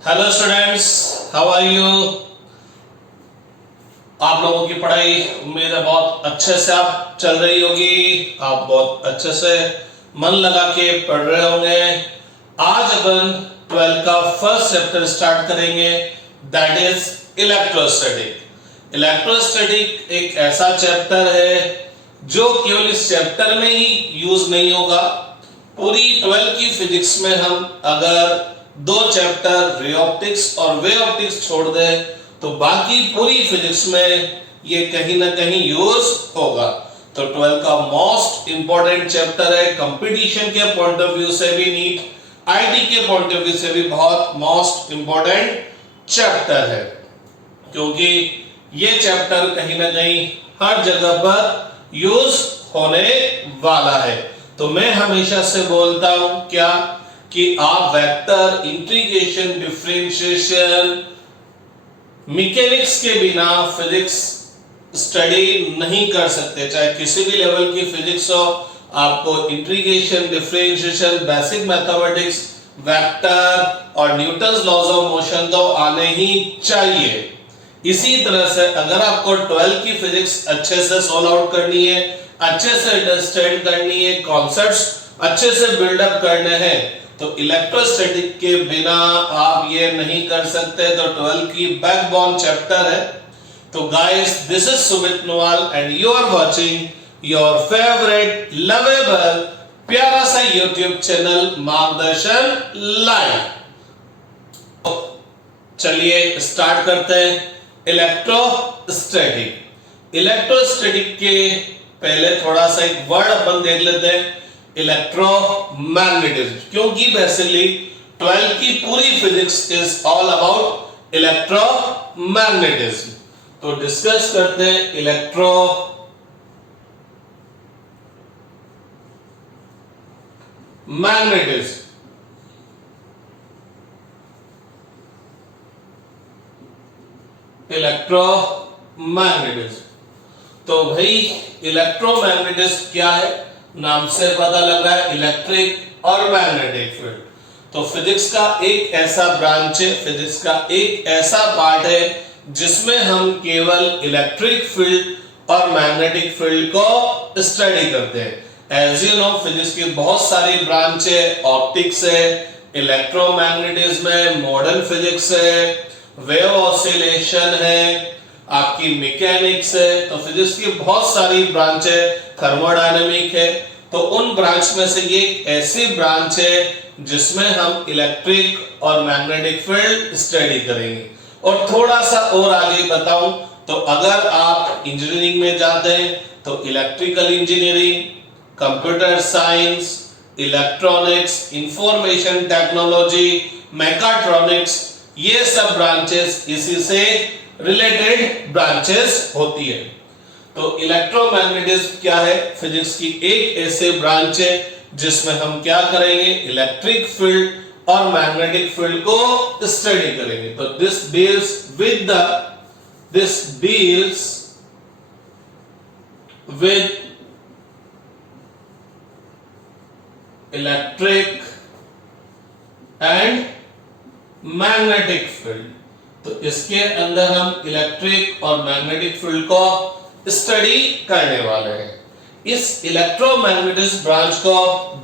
Hello students, how are you. आप लोगों की पढ़ाई उम्मीद है बहुत अच्छे से आप चल रही होगी। आप बहुत अच्छे से मन लगा के पढ़ रहे होंगे। आज अपन 12 का फर्स्ट चैप्टर स्टार्ट करेंगे, दैट इज इलेक्ट्रोस्टैटिक। इलेक्ट्रोस्टैटिक एक ऐसा चैप्टर है जो केवल इस चैप्टर में ही यूज नहीं होगा। पूरी 12 की फिजिक्स में हम अगर दो चैप्टर रे ऑप्टिक्स और वे ऑप्टिक्स छोड़ दे तो बाकी पूरी फिजिक्स में ये कहीं ना कहीं यूज होगा। तो 12 का मोस्ट इंपॉर्टेंट चैप्टर है। कंपटीशन के पॉइंट ऑफ व्यू से भी, नीट आईटी के पॉइंट ऑफ व्यू से भी बहुत मोस्ट इंपॉर्टेंट चैप्टर है, क्योंकि ये चैप्टर कहीं ना कहीं हर जगह पर यूज होने वाला है। तो मैं हमेशा से बोलता हूं क्या कि आप वेक्टर, इंटीग्रेशन, डिफरेंशिएशन, मैकेनिक्स के बिना फिजिक्स स्टडी नहीं कर सकते। चाहे किसी भी लेवल की फिजिक्स हो, आपको integration, differentiation, basic mathematics, vector और न्यूटन्स लॉज ऑफ मोशन तो आने ही चाहिए। इसी तरह से अगर आपको 12 की फिजिक्स अच्छे से सॉल्व आउट करनी है, अच्छे से अंडरस्टैंड करनी है, कॉन्सेप्ट्स अच्छे से बिल्डअप करने हैं, तो इलेक्ट्रोस्टैटिक के बिना आप ये नहीं कर सकते। तो 12 की बैकबोन चैप्टर है। तो guys, this is Sumit Nowal and you are watching your favourite lovable प्यारा सा यूट्यूब चैनल मार्गदर्शन लाइव। चलिए स्टार्ट करते हैं। इलेक्ट्रोस्टैटिक। इलेक्ट्रोस्टैटिक के पहले थोड़ा सा एक वर्ड अपन देख लेते हैं, इलेक्ट्रोमैग्नेटिज्म, क्योंकि बेसिकली 12 की पूरी physics is all about electromagnetism. तो डिस्कस करते हैं इलेक्ट्रोमैग्नेटिज्म। इलेक्ट्रोमैग्नेटिज्म, तो भाई इलेक्ट्रोमैग्नेटिज्म क्या है? नाम से पता लग रहा है, इलेक्ट्रिक और मैग्नेटिक फील्ड। तो फिजिक्स का एक ऐसा ब्रांच है, फिजिक्स का एक ऐसा पार्ट है जिसमें हम केवल इलेक्ट्रिक फील्ड और मैग्नेटिक फील्ड को स्टडी करते हैं। एज यू नो, फिजिक्स की बहुत सारी ब्रांच है, ऑप्टिक्स है, इलेक्ट्रोमैग्नेटिज्म है, मॉडर्न फिजिक्स है, वेव ऑसिलेशन है, आपकी मैकेनिक्स है। तो फिजिक्स की बहुत सारी ब्रांच है, थर्मोडायनेमिक है। तो उन ब्रांच में से ये ऐसी ब्रांच है जिसमें हम इलेक्ट्रिक और मैग्नेटिक फील्ड स्टडी करेंगे। और थोड़ा सा और आगे बताऊं तो अगर आप इंजीनियरिंग में जाते हैं तो electrical engineering, computer science, electronics, information technology, mechatronics, ये सब ब्रांचेस इसी से रिलेटेड ब्रांचेस होती है। तो इलेक्ट्रोमैग्नेटिज्म क्या है? फिजिक्स की एक ऐसे ब्रांच है जिसमें हम क्या करेंगे, इलेक्ट्रिक फील्ड और मैग्नेटिक फील्ड को स्टडी करेंगे। तो this deals with electric and magnetic field. तो इसके अंदर हम इलेक्ट्रिक और मैग्नेटिक फील्ड को स्टडी करने वाले हैं। इस इलेक्ट्रोमैग्नेटिज्म ब्रांच को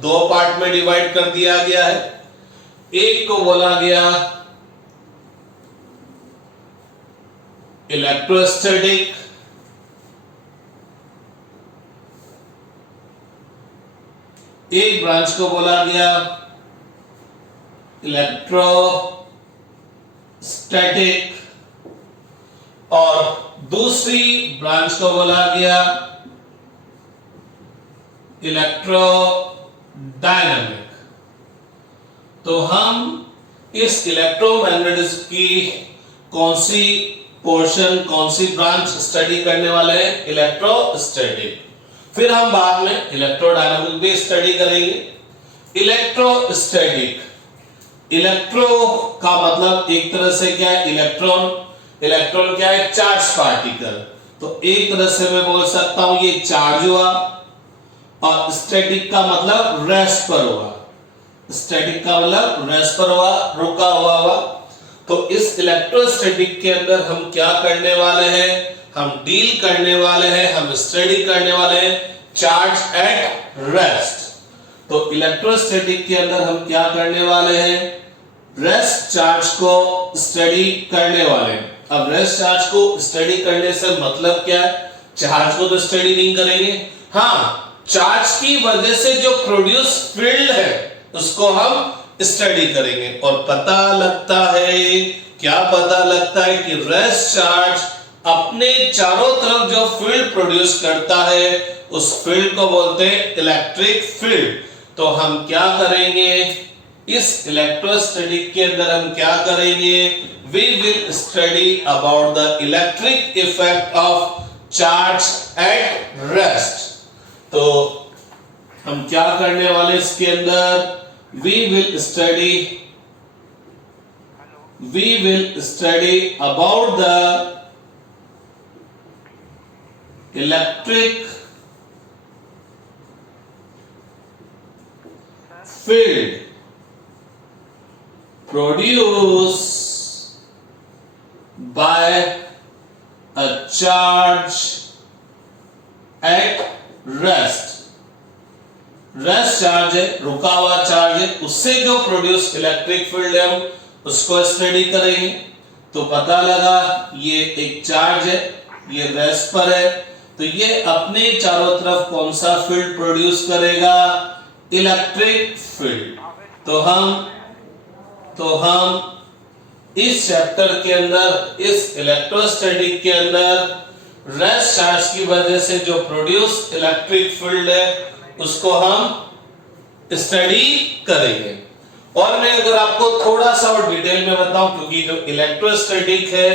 दो पार्ट में डिवाइड कर दिया गया है। एक को बोला गया इलेक्ट्रोस्टैटिक, एक ब्रांच को बोला गया इलेक्ट्रोस्टैटिक और दूसरी ब्रांच को बोला गया इलेक्ट्रोडायनामिक। तो हम इस इलेक्ट्रोमैग्नेटिज्म की कौन सी पोर्शन, कौन सी ब्रांच स्टडी करने वाले हैं? इलेक्ट्रोस्टैटिक। फिर हम बाद में इलेक्ट्रोडायनामिक भी स्टडी करेंगे। इलेक्ट्रोस्टैटिक, इलेक्ट्रो का मतलब एक तरह से क्या है, इलेक्ट्रॉन। इलेक्ट्रॉन क्या है? Charge particle. तो एक तरह से मैं बोल सकता हूं ये चार्ज हुआ, और स्टैटिक का मतलब रेस्ट पर हुआ। स्टैटिक का मतलब रेस्ट पर हुआ, रुका हुआ हुआ। तो इस इलेक्ट्रोस्टैटिक के अंदर हम क्या करने वाले हैं, हम डील करने वाले हैं, हम स्टडी करने वाले हैं चार्ज एट रेस्ट। तो इलेक्ट्रोस्टैटिक के अंदर हम क्या करने वाले हैं, रेस्ट चार्ज को स्टडी करने वाले हैं। अब रेस्ट चार्ज को स्टडी करने से मतलब क्या है, चार्ज को तो स्टडी नहीं करेंगे, हाँ चार्ज की वजह से जो प्रोड्यूस फील्ड है उसको हम स्टडी करेंगे। और पता लगता है, क्या पता लगता है कि रेस्ट चार्ज अपने चारों तरफ जो फील्ड प्रोड्यूस करता है उस फील्ड को बोलते हैं इलेक्ट्रिक फील्ड। तो हम क्या करेंगे, इस इलेक्ट्रोस्टैटिक के अंदर हम क्या करेंगे, we will study about the electric effect of charge at rest। तो हम क्या करने वाले इसके अंदर, we will study about the electric field produced by a charge at rest। Rest charge है, रुका हुआ चार्ज है, उससे जो प्रोड्यूस इलेक्ट्रिक फील्ड है हम उसको स्टडी करेंगे। तो पता लगा ये एक चार्ज है, ये रेस्ट पर है, तो ये अपने चारों तरफ कौन सा फील्ड प्रोड्यूस करेगा, इलेक्ट्रिक फील्ड। तो हम इस चैप्टर के अंदर, इस इलेक्ट्रोस्टैटिक के अंदर रेस्ट चार्ज की वजह से जो प्रोड्यूस इलेक्ट्रिक फील्ड है उसको हम स्टडी करेंगे। और मैं अगर आपको थोड़ा सा और डिटेल में बताऊं, क्योंकि जो इलेक्ट्रोस्टैटिक है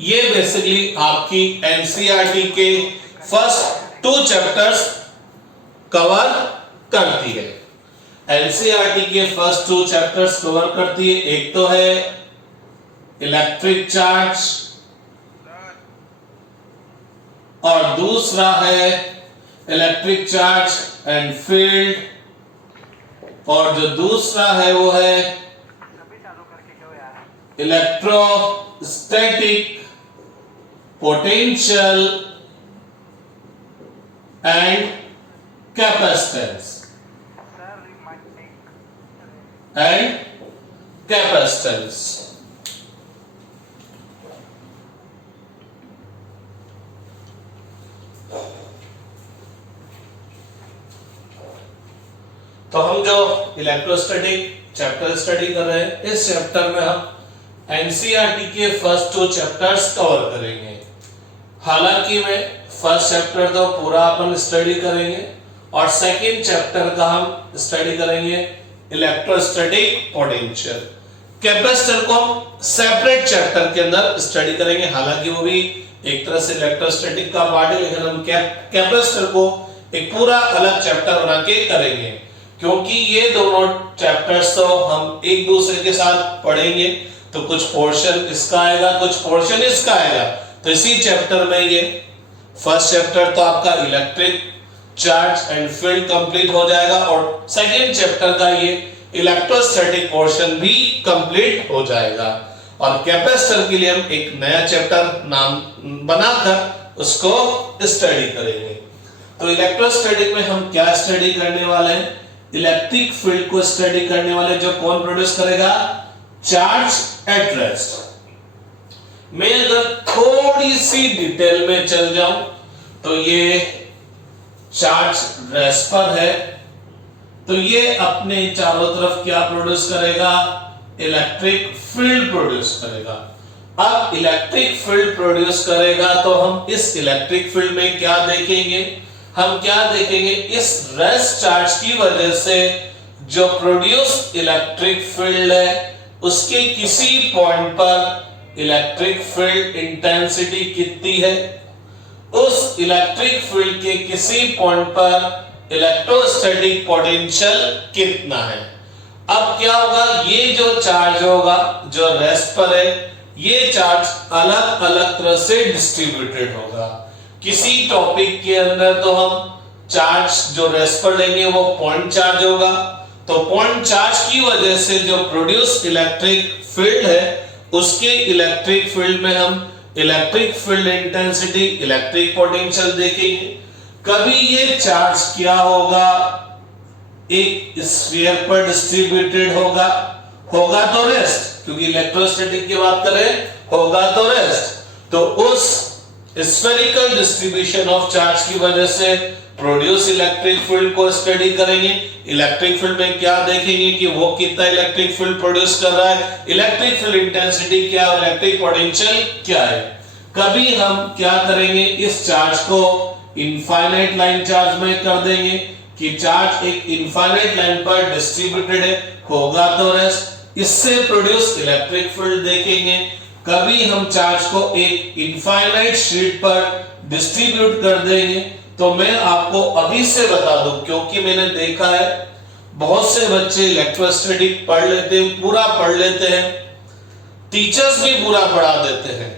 ये बेसिकली आपकी एनसीईआरटी के फर्स्ट 2 चैप्टर्स कवर करती है। एनसीईआरटी के फर्स्ट 2 चैप्टर्स कवर करती है, एक तो है इलेक्ट्रिक चार्ज और दूसरा है इलेक्ट्रिक चार्ज एंड फील्ड, और जो दूसरा है वो है इलेक्ट्रोस्टैटिक पोटेंशियल एंड कैपेसिटेंस तो हम जो इलेक्ट्रोस्टैटिक चैप्टर स्टडी कर रहे हैं, इस चैप्टर में हम एनसीईआरटी के फर्स्ट 2 चैप्टर्स कवर करेंगे। हालांकि मैं फर्स्ट चैप्टर तो पूरा अपन स्टडी करेंगे और सेकंड चैप्टर का हम स्टडी करेंगे इलेक्ट्रोस्टैटिक पोटेंशियल। कैपेसिटर को हम सेपरेट चैप्टर के अंदर स्टडी करेंगे, हालांकि वो भी एक तरह से इलेक्ट्रोस्टैटिक का पार्ट है, लेकिन हम कैपेसिटर को एक पूरा अलग चैप्टर बना के करेंगे, क्योंकि ये दोनों चैप्टर्स तो हम एक दूसरे के साथ पढ़ेंगे। तो कुछ पोर्शन इसका आएगा, कुछ पोर्शन इसका आएगा। तो इसी चैप्टर में ये फर्स्ट चैप्टर तो आपका electric charge and field complete हो जाएगा और सेकंड चैप्टर का ये इलेक्ट्रोस्टैटिक पोर्शन भी कंप्लीट हो जाएगा। और कैपेसिटर के लिए हम एक नया चैप्टर नाम बनाकर उसको स्टडी करेंगे। तो इलेक्ट्रोस्टैटिक में हम क्या स्टडी करने वाले हैं, इलेक्ट्रिक फील्ड को स्टडी करने वाले, जो कौन प्रोड्यूस करेगा, चार्ज एट रेस्ट। मैं अगर थोड़ी सी डिटेल में चल जाऊं तो ये चार्ज रेस्ट पर है, तो ये अपने चारों तरफ क्या प्रोड्यूस करेगा, इलेक्ट्रिक फील्ड प्रोड्यूस करेगा। अब इलेक्ट्रिक फील्ड प्रोड्यूस करेगा तो हम इस इलेक्ट्रिक फील्ड में क्या देखेंगे, हम क्या देखेंगे, इस रेस्ट चार्ज की वजह से जो प्रोड्यूस इलेक्ट्रिक फील्ड है उसके किसी पॉइंट पर इलेक्ट्रिक फील्ड इंटेंसिटी कितनी है, उस इलेक्ट्रिक फील्ड के किसी पॉइंट पर इलेक्ट्रोस्टैटिक पोटेंशियल कितना है। अब क्या होगा, ये जो चार्ज होगा जो रेस्ट पर है, ये चार्ज अलग अलग तरह से डिस्ट्रीब्यूटेड होगा। किसी टॉपिक के अंदर तो हम चार्ज जो रेस्ट पर लेंगे वो पॉइंट चार्ज होगा, तो पॉइंट चार्ज की वजह से जो प्रोड्यूस इलेक्ट्रिक फील्ड है उसके इलेक्ट्रिक फील्ड में हम electric field intensity, electric potential देखेंगे। कभी ये चार्ज क्या होगा, एक स्फीयर पर डिस्ट्रीब्यूटेड होगा तो रेस्ट, क्योंकि इलेक्ट्रोस्टैटिक की बात करें होगा तो रेस्ट, तो उस स्फेरिकल डिस्ट्रीब्यूशन ऑफ चार्ज की वजह से प्रोड्यूस इलेक्ट्रिक फील्ड को स्टडी करेंगे। इलेक्ट्रिक फील्ड में क्या देखेंगे कि वो कितना इलेक्ट्रिक फील्ड प्रोड्यूस कर रहा है, इलेक्ट्रिक फील्ड इंटेंसिटी क्या है, इलेक्ट्रिक पोटेंशियल क्या है। कभी हम क्या करेंगे, इस चार्ज को इनफाइनाइट लाइन चार्ज में कर देंगे कि चार्ज एक इनफाइनाइट लाइन पर डिस्ट्रीब्यूटेड है, होगा तो रेस्ट, इससे प्रोड्यूस इलेक्ट्रिक फील्ड देखेंगे। कभी हम चार्ज को एक इनफाइनाइट शीट पर डिस्ट्रीब्यूट कर देंगे। तो मैं आपको अभी से बता दूं, क्योंकि मैंने देखा है बहुत से बच्चे इलेक्ट्रोस्टैटिक पढ़ लेते हैं, पूरा पढ़ लेते हैं, टीचर्स भी पूरा पढ़ा देते हैं,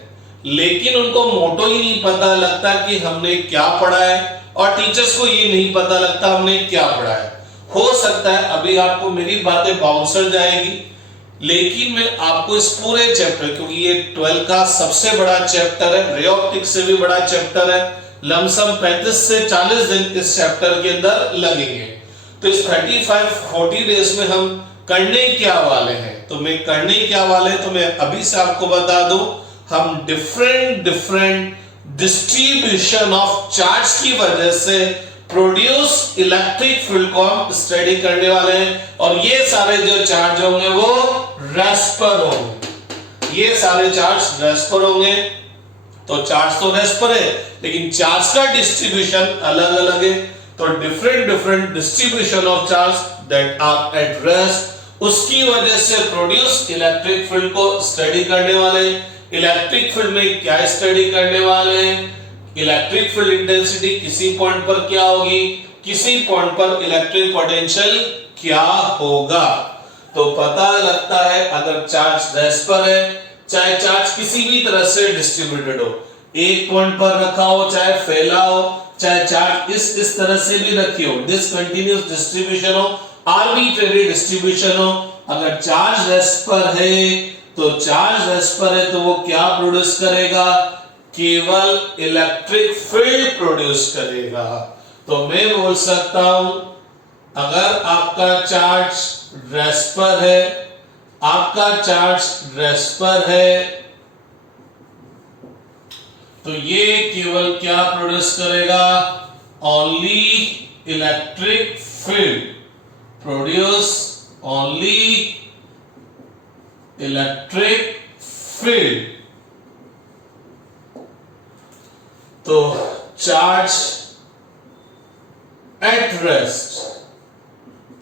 लेकिन उनको मोटो ही नहीं पता लगता कि हमने क्या पढ़ा है, और टीचर्स को ये नहीं पता लगता हमने क्या पढ़ा है। हो सकता है अभी आपको मेरी बातें बाउंसर जाएगी, लेकिन मैं आपको इस पूरे चैप्टर, क्योंकि ये 12 का सबसे बड़ा चैप्टर है, रे ऑप्टिक्स से भी बड़ा चैप्टर है, लमसम 35 से 40 दिन इस चैप्टर के अंदर लगेंगे। तो इस 35-40 डेज में हम करने क्या वाले हैं, तो मैं करने क्या वाले तो मैं अभी से आपको बता दूं, हम डिफरेंट डिस्ट्रीब्यूशन ऑफ चार्ज की वजह से प्रोड्यूस इलेक्ट्रिक फील्ड को हम स्टडी करने वाले हैं। और ये सारे जो चार्ज होंगे वो रेस्ट पर होंगे, ये सारे चार्ज रेस्ट पर होंगे। तो चार्ज तो रेस्ट पर है, लेकिन चार्ज का डिस्ट्रीब्यूशन अलग अलग है। तो different distribution of charge that are at rest, उसकी वजह से प्रोड्यूस इलेक्ट्रिक फील्ड को स्टडी करने वाले। इलेक्ट्रिक फील्ड में क्या स्टडी करने वाले हैं, इलेक्ट्रिक फील्ड इंटेंसिटी किसी पॉइंट पर क्या होगी, किसी पॉइंट पर इलेक्ट्रिक पोटेंशियल क्या होगा। तो पता लगता है अगर चार्ज रेस्ट पर है, चाहे चार्ज किसी भी तरह से डिस्ट्रीब्यूटेड हो, एक पॉइंट पर रखा हो, चाहे फैला हो, चाहे चार्ज इस तरह से भी रखी हो, डिसकंटिन्यूअस डिस्ट्रीब्यूशन हो, आर्बिट्रेरी डिस्ट्रीब्यूशन हो, अगर चार्ज रेस्ट पर है तो चार्ज रेस्ट पर है तो वो क्या प्रोड्यूस करेगा, केवल इलेक्ट्रिक फील्ड प्रोड्यूस करेगा। तो मैं बोल सकता हूं अगर आपका चार्ज रेस्ट पर है, आपका चार्ज रेस्ट पर है, तो ये केवल क्या प्रोड्यूस करेगा, only electric field, produce only electric field. तो charge at rest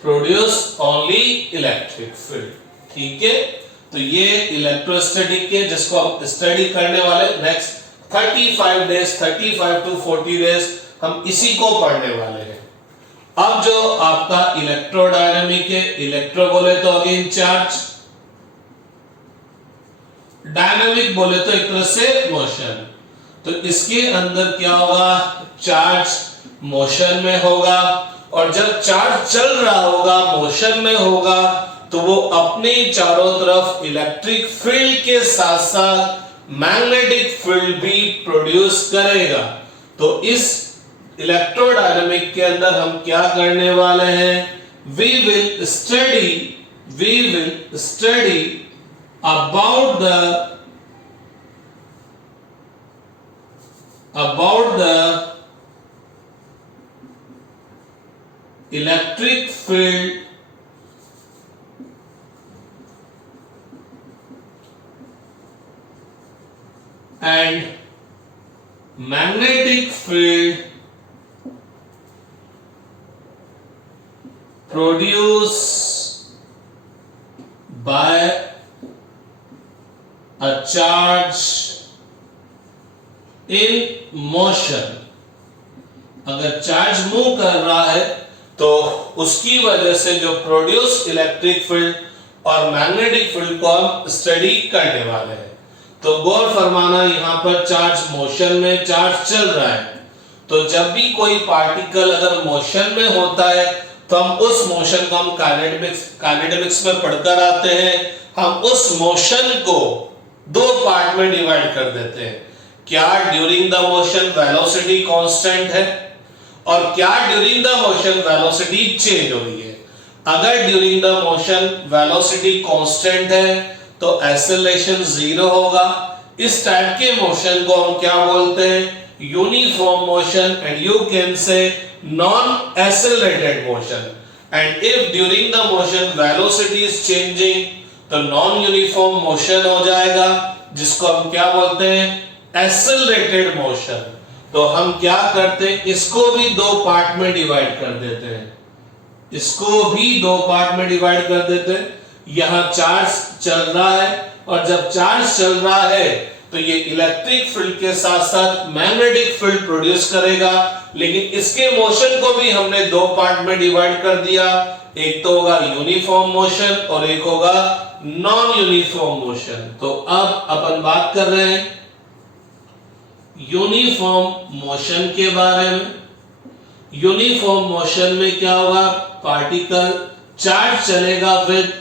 produce only electric field, ठीक है। तो ये इलेक्ट्रोस्टैटिक के जिसको हम स्टडी करने वाले नेक्स्ट 35 डेज 35 to 40 डेज हम इसी को पढ़ने वाले हैं। अब जो आपका इलेक्ट्रोडायनामिक है, इलेक्ट्रो बोले तो अगेन चार्ज, डायनामिक बोले तो एक तरह से मोशन। तो इसके अंदर क्या होगा, चार्ज मोशन में होगा, और जब चार्ज चल रहा होगा, मोशन में होगा, तो वो अपने चारों तरफ इलेक्ट्रिक फील्ड के साथ साथ मैग्नेटिक फील्ड भी प्रोड्यूस करेगा। तो इस इलेक्ट्रोडायनामिक के अंदर हम क्या करने वाले हैं, we will study about the electric field and magnetic field produced by a charge in motion। अगर चार्ज मूव कर रहा है तो उसकी वजह से जो प्रोड्यूस इलेक्ट्रिक फील्ड और मैग्नेटिक फील्ड को हम स्टडी करने वाले हैं। तो गौर फरमाना, यहां पर चार्ज मोशन में, चार्ज चल रहा है, तो जब भी कोई पार्टिकल अगर मोशन में होता है तो हम उस मोशन को हम काइनेटिक्स में पढ़कर आते हैं। हम उस मोशन को दो पार्ट में डिवाइड कर देते हैं। क्या during the motion velocity constant है और क्या during the motion velocity change हो रही है। अगर during the motion velocity constant है तो एक्सेलरेशन जीरो होगा। इस टाइप के मोशन को हम क्या बोलते हैं, uniform motion, and you can say non accelerated motion. And if during the motion velocity is changing तो नॉन यूनिफॉर्म मोशन हो जाएगा, जिसको हम क्या बोलते हैं, एक्सेलरेटेड मोशन। तो हम क्या करते हैं, इसको भी दो पार्ट में डिवाइड कर देते हैं। इसको भी दो पार्ट में डिवाइड कर देते हैं। यहां चार्ज चल रहा है और जब चार्ज चल रहा है तो ये इलेक्ट्रिक फील्ड के साथ साथ मैग्नेटिक फील्ड प्रोड्यूस करेगा। लेकिन इसके मोशन को भी हमने दो पार्ट में डिवाइड कर दिया। एक तो होगा यूनिफॉर्म मोशन और एक होगा नॉन यूनिफॉर्म मोशन। तो अब अपन बात कर रहे हैं यूनिफॉर्म मोशन के बारे में। यूनिफॉर्म मोशन में क्या होगा, पार्टिकल चार्ज चलेगा विद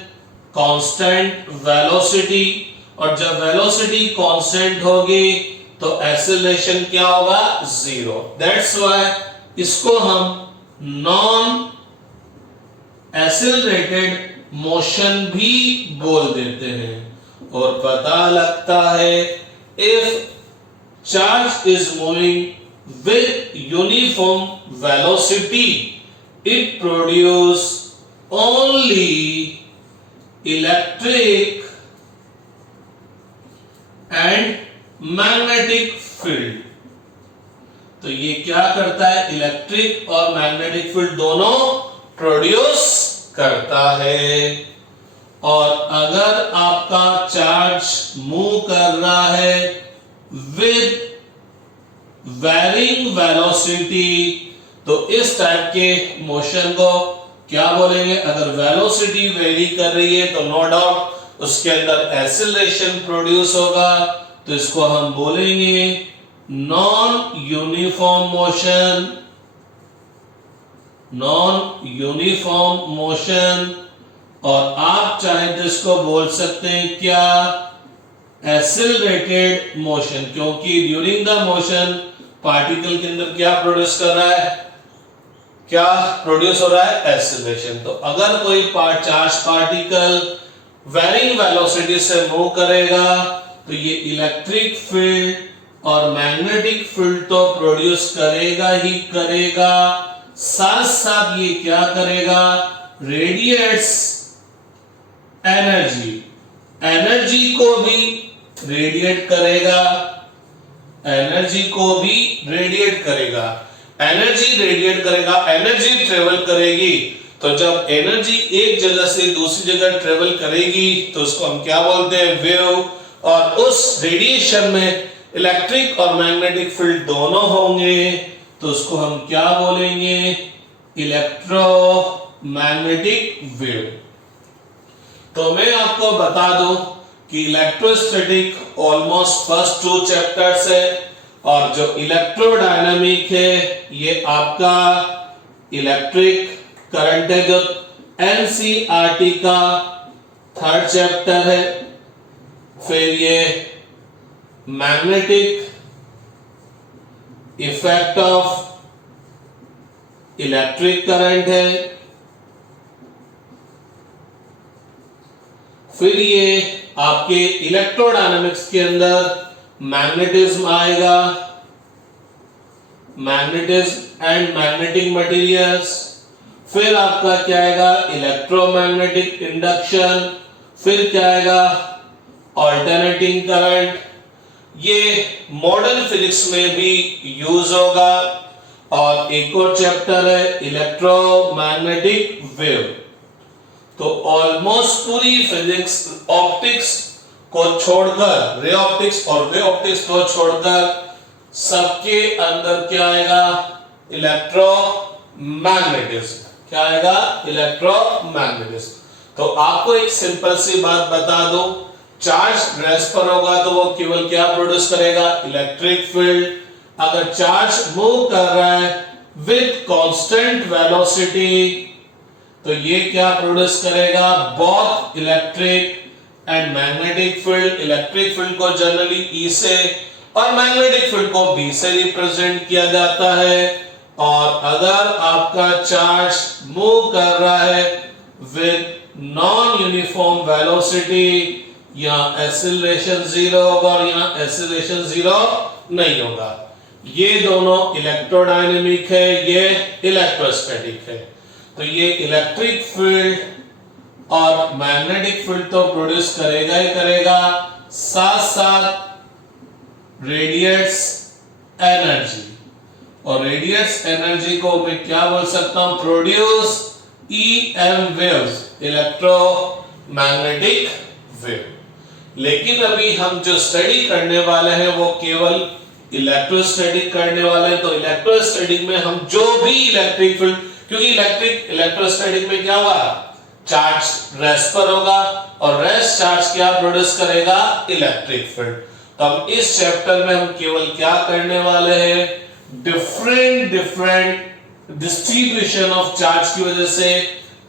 कांस्टेंट वेलोसिटी, और जब वेलोसिटी कांस्टेंट होगी तो एक्सेलरेशन क्या होगा, जीरो। दैट्स व्हाई इसको हम नॉन एक्सेलरेटेड मोशन भी बोल देते हैं। और पता लगता है if charge is moving with uniform velocity it produce only electric and magnetic field. तो ये क्या करता है, इलेक्ट्रिक और मैग्नेटिक फील्ड दोनों प्रोड्यूस करता है। और अगर आपका चार्ज मूव कर रहा है विद वेरिंग वेलोसिटी तो इस टाइप के मोशन को क्या बोलेंगे, अगर वेलोसिटी वेरी कर रही है तो नो डाउट उसके अंदर एक्सेलरेशन प्रोड्यूस होगा। तो इसको हम बोलेंगे non uniform motion, non uniform motion. और आप चाहे तो इसको बोल सकते हैं क्या, एक्सेलरेटेड मोशन, क्योंकि ड्यूरिंग द मोशन पार्टिकल के अंदर क्या प्रोड्यूस कर रहा है, क्या प्रोड्यूस हो रहा है, एक्सेलरेशन। तो अगर कोई चार्ज पार्टिकल वेरिंग वेलोसिटी से मूव करेगा तो ये इलेक्ट्रिक फील्ड और मैग्नेटिक फील्ड तो प्रोड्यूस करेगा ही करेगा, साथ साथ ये क्या करेगा, रेडिएट्स एनर्जी, एनर्जी को भी रेडिएट करेगा, एनर्जी को भी रेडिएट करेगा। एनर्जी रेडिएट करेगा, एनर्जी ट्रेवल करेगी। तो जब एनर्जी एक जगह से दूसरी जगह ट्रेवल करेगी तो उसको हम क्या बोलते हैं, वेव। और उस रेडिएशन में इलेक्ट्रिक और मैग्नेटिक फील्ड दोनों होंगे तो उसको हम क्या बोलेंगे, इलेक्ट्रोमैग्नेटिक वेव। तो मैं आपको बता दूं कि इलेक्ट्रोस्टैटिक ऑलमोस्ट फर्स्ट 2 चैप्टर्स है और जो इलेक्ट्रोडायनामिक है ये आपका इलेक्ट्रिक करंट है जो एनसीईआरटी का 3rd चैप्टर है। फिर ये magnetic effect of electric current है। फिर ये आपके इलेक्ट्रोडायनामिक्स के अंदर मैग्नेटिज्म आएगा, मैग्नेटिज्म एंड मैग्नेटिक मटेरियल्स। फिर आपका क्या आएगा, इलेक्ट्रोमैग्नेटिक इंडक्शन। फिर क्या आएगा, ऑल्टरनेटिंग करंट। ये मॉडर्न फिजिक्स में भी यूज होगा। और एक और चैप्टर है इलेक्ट्रोमैग्नेटिक वेव। तो ऑलमोस्ट पूरी फिजिक्स ऑप्टिक्स को छोड़कर, रे ऑप्टिक्स और वे ऑप्टिक्स को छोड़कर सबके अंदर क्या आएगा, इलेक्ट्रोमैग्नेटिज्म। क्या आएगा, इलेक्ट्रोमैग्नेटिज्म। तो आपको एक सिंपल सी बात बता दो, चार्ज रेस्ट पर होगा तो वो केवल क्या प्रोड्यूस करेगा, इलेक्ट्रिक फील्ड। अगर चार्ज मूव कर रहा है विद कांस्टेंट वेलोसिटी तो ये क्या प्रोड्यूस करेगा, both electric and magnetic field. Electric field को जनरली ई से और मैग्नेटिक फील्ड को बी से रिप्रेजेंट किया जाता है। और अगर आपका चार्ज मूव कर रहा है विद नॉन यूनिफॉर्म वेलोसिटी, यहाँ एक्सीलरेशन 0 होगा और यहाँ एक्सीलरेशन 0 नहीं होगा। ये दोनों इलेक्ट्रोडायनेमिक है, ये इलेक्ट्रोस्टैटिक है। तो ये इलेक्ट्रिक फील्ड और मैग्नेटिक फील्ड तो प्रोड्यूस करेगा ही करेगा, साथ साथ रेडिएट्स एनर्जी। और रेडिएट्स एनर्जी को मैं क्या बोल सकता हूं, produce EM waves, electromagnetic wave. लेकिन अभी हम जो स्टडी करने वाले हैं वो केवल इलेक्ट्रोस्टैटिक करने वाले हैं। तो इलेक्ट्रोस्टैटिक में हम जो भी इलेक्ट्रिक फील्ड, क्योंकि इलेक्ट्रोस्टैटिक में क्या होगा, चार्ज रेस्ट पर होगा और रेस्ट चार्ज क्या प्रोड्यूस करेगा, इलेक्ट्रिक फील्ड। तो अब इस चैप्टर में हम केवल क्या करने वाले हैं, डिफरेंट डिस्ट्रीब्यूशन ऑफ चार्ज की वजह से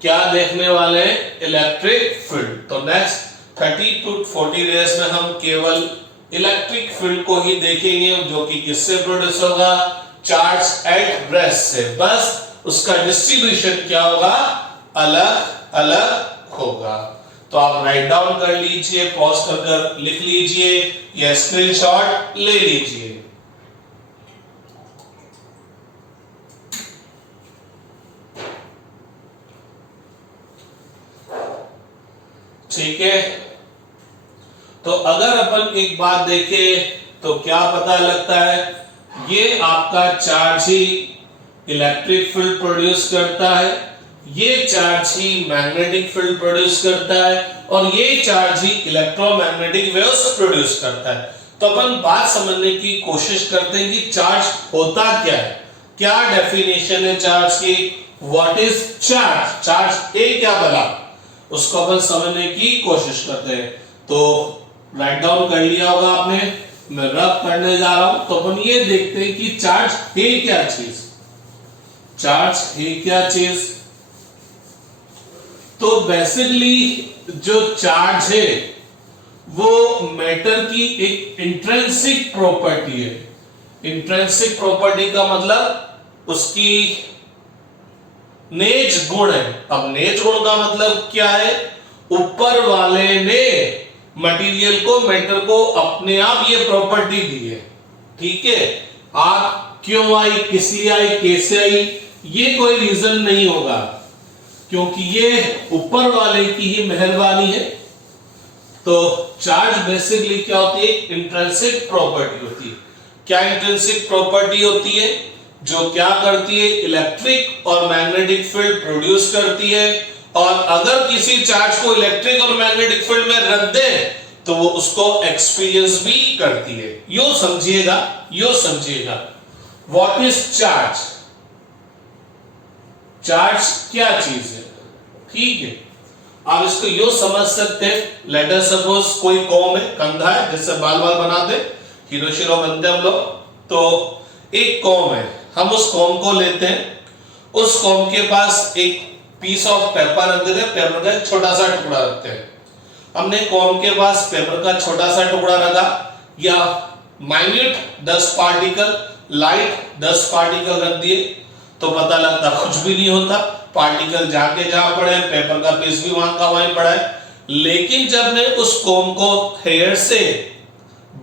क्या देखने वाले हैं, इलेक्ट्रिक फील्ड। तो नेक्स्ट 30 to 40 डेज में हम केवल इलेक्ट्रिक फील्ड को ही देखेंगे, जो कि किससे प्रोड्यूस होगा, चार्ज एट रेस्ट से। बस उसका डिस्ट्रीब्यूशन क्या होगा, अलग अलग होगा। तो आप राइट डाउन कर लीजिए, पॉज कर लिख लीजिए या स्क्रीनशॉट ले लीजिए। ठीक है, तो अगर अपन एक बात देखें तो क्या पता लगता है, ये आपका चार्ज ही इलेक्ट्रिक फील्ड प्रोड्यूस करता है, ये चार्ज ही मैग्नेटिक फील्ड प्रोड्यूस करता है और ये चार्ज ही इलेक्ट्रोमैग्नेटिक वेव्स प्रोड्यूस करता है। तो अपन बात समझने की कोशिश करते हैं कि चार्ज होता क्या है, क्या डेफिनेशन है चार्ज की, व्हाट इज चार्ज, चार्ज ए क्या बना, उसको अपन समझने की कोशिश करते हैं। तो राइट डाउन कर लिया होगा आपने, मैं रब करने जा रहा हूं। तो अपन ये देखते हैं कि चार्ज है क्या चीज, चार्ज है क्या चीज। तो बेसिकली जो चार्ज है वो मैटर की एक इंट्रिंसिक प्रॉपर्टी है। इंट्रिंसिक प्रॉपर्टी का मतलब उसकी नेज गुण है। अब नेज गुण का मतलब क्या है, ऊपर वाले ने मटेरियल को, मैटर को अपने आप ये प्रॉपर्टी दी है। ठीक है, आप क्यों आई, किस लिए आई, कैसे आई, ये कोई रीजन नहीं होगा, क्योंकि ये ऊपर वाले की ही मेहरबानी है। तो चार्ज बेसिकली क्या होती है, इंट्रिंसिक प्रॉपर्टी होती है। क्या इंट्रिंसिक प्रॉपर्टी होती है, जो क्या करती है, इलेक्ट्रिक और मैग्नेटिक फील्ड प्रोड्यूस करती है। और अगर किसी चार्ज को इलेक्ट्रिक और मैग्नेटिक फील्ड में रख दे तो वो उसको एक्सपीरियंस भी करती है। यो समझिएगा, यो समझिएगा। व्हाट इज चार्ज, चार्ज क्या चीज है। ठीक है, आप इसको यो समझ सकते हैं, लेट अस सपोज कोई कॉम है, कंधा है जिससे बाल बाल बनाते, हीरो शीरो बनते हम लोग। तो एक कॉम है, हम उस कॉम को लेते हैं, उस कॉम के पास एक पीस ऑफ पेपर रख देते हैं, पेपर का छोटा सा टुकड़ा रखते हैं। हमने कॉम के पास पेपर का छोटा सा टुकड़ा रखा, या माइन्यूट 10 पार्टिकल, लाइट 10 पार्टिकल रख दिए, तो पता लगता कुछ भी नहीं होता, पार्टिकल जाके जहां पड़े, पेपर का पीस भी वहां का वहीं पड़ा है। लेकिन जब मैं उस कॉम को हेयर से,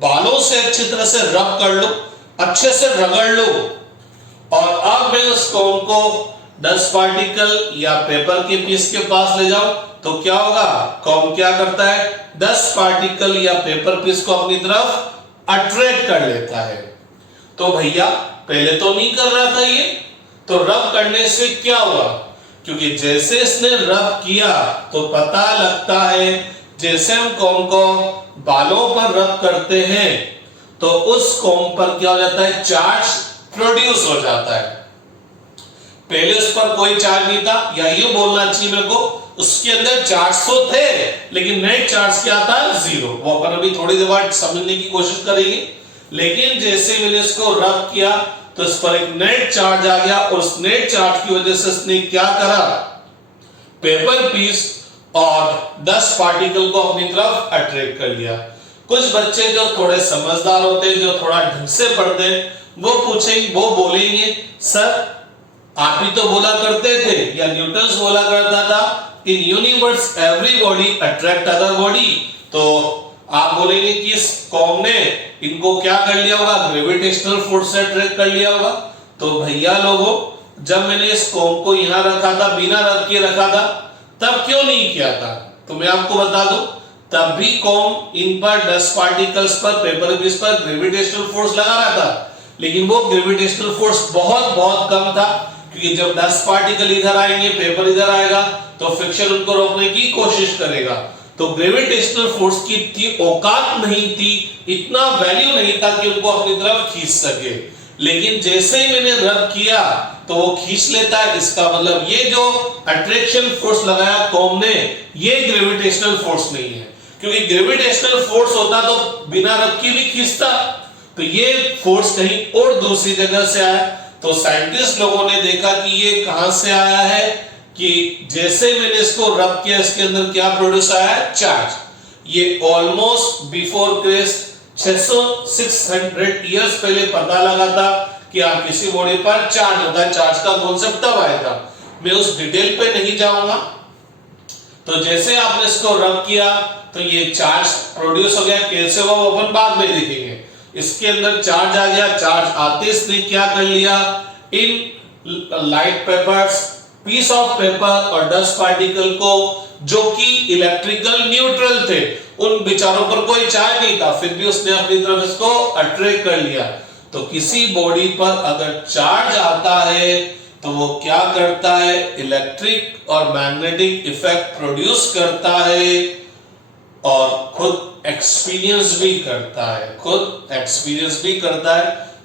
बालों से अच्छी तरह से रब कर लो, अच्छे से रगड़ लो, और अब मैं उस कॉम को 10 पार्टिकल या पेपर के पीस के पास ले जाऊं, तो क्या होगा, कॉम क्या करता है, 10 पार्टिकल या पेपर पीस को अपनी तरफ अट्रैक्ट कर लेता है। तो भैया पहले तो नहीं कर रहा था ये, तो रब करने से क्या हुआ, क्योंकि जैसे इसने रब किया तो पता लगता है, जैसे हम कॉम को बालों पर रब करते हैं तो उस कॉम पर क्या हो जाता है, चार्ज प्रोड्यूस हो जाता है। पहले उस पर कोई चार्ज नहीं था, या ये बोलना चाहिए मेरे को, उसके अंदर चार्ज तो थे लेकिन नेट चार्ज क्या था, 0। वो अपन अभी थोड़ी देर बाद समझने की कोशिश करेंगे। लेकिन जैसे मैंने इसको रब किया तो इस पर एक नेट चार्ज आ गया, और उस नेट चार्ज की वजह से इसने क्या करा, पेपर पीस और डस्ट पार्टिकल को अपनी तरफ अट्रैक्ट कर लिया। कुछ बच्चे जो थोड़े समझदार होते हैं, जो थोड़ा ढंग से पढ़ते हैं, वो बोलेंगे सर आप ही तो बोला करते थे, या न्यूटन बोला करता था, in universe every body attract other body. तो आप बोलेंगे कि इस कॉम ने इनको क्या कर लिया होगा, ग्रेविटेशनल फोर्स से अट्रैक्ट कर लिया होगा। तो भैया लोगों, जब मैंने इस कॉम को यहां रखा था, बिना रख के रखा था, तब क्यों नहीं किया था? तो मैं आपको बता दूं, तब भी कॉम इन पर डस्ट पार्टिकल्स पर, पेपर पीस पर ग्रेविटेशनल फोर्स लगा रहा था, लेकिन वो ग्रेविटेशनल फोर्स बहुत बहुत कम था, क्योंकि जब डस्ट पार्टिकल इधर आएंगे, पेपर इधर आएगा, तो फ्रिक्शन उनको रोकने की कोशिश करेगा। तो ग्रेविटेशनल फोर्स की इतनी औकात नहीं थी, इतना वैल्यू नहीं था कि उनको अपनी तरफ खींच सके। लेकिन जैसे ही मैंने रब किया तो वो खींच लेता है। इसका मतलब ये जो अट्रैक्शन फोर्स लगाया कॉम ने, ये ग्रेविटेशनल फोर्स नहीं है, क्योंकि ग्रेविटेशनल फोर्स होता तो बिना रब की भी खींचता। तो ये फोर्स कहीं और दूसरी जगह से आया। तो साइंटिस्ट लोगों ने देखा कि ये कहां से आया है, कि जैसे मैंने इसको रब किया, इसके अंदर क्या प्रोड्यूस आया है, चार्ज। ये ऑलमोस्ट बिफोर क्राइस्ट 600 इयर्स पहले पता लगा था कि आप किसी बॉडी पर चार्ज होता है। चार्ज का कॉन्सेप्ट तब आया था, मैं उस डिटेल पे नहीं जाऊंगा। तो जैसे आपने इसको रब किया तो ये चार्ज प्रोड्यूस हो गया। कैसे हुआ वो अपन बाद में देखेंगे। इसके अंदर चार्ज आ गया। चार्ज आते इसने क्या कर लिया, in light papers, piece of paper और डस्ट पार्टिकल को, जो कि इलेक्ट्रिकल न्यूट्रल थे, उन बेचारों पर कोई चार्ज नहीं था, फिर भी उसने अपनी तरफ इसको अट्रैक्ट कर लिया। तो किसी बॉडी पर अगर चार्ज आता है तो वो क्या करता है, इलेक्ट्रिक और मैग्नेटिक इफेक्ट प्रोड्यूस करता है और खुद एक्सपीरियंस भी करता है।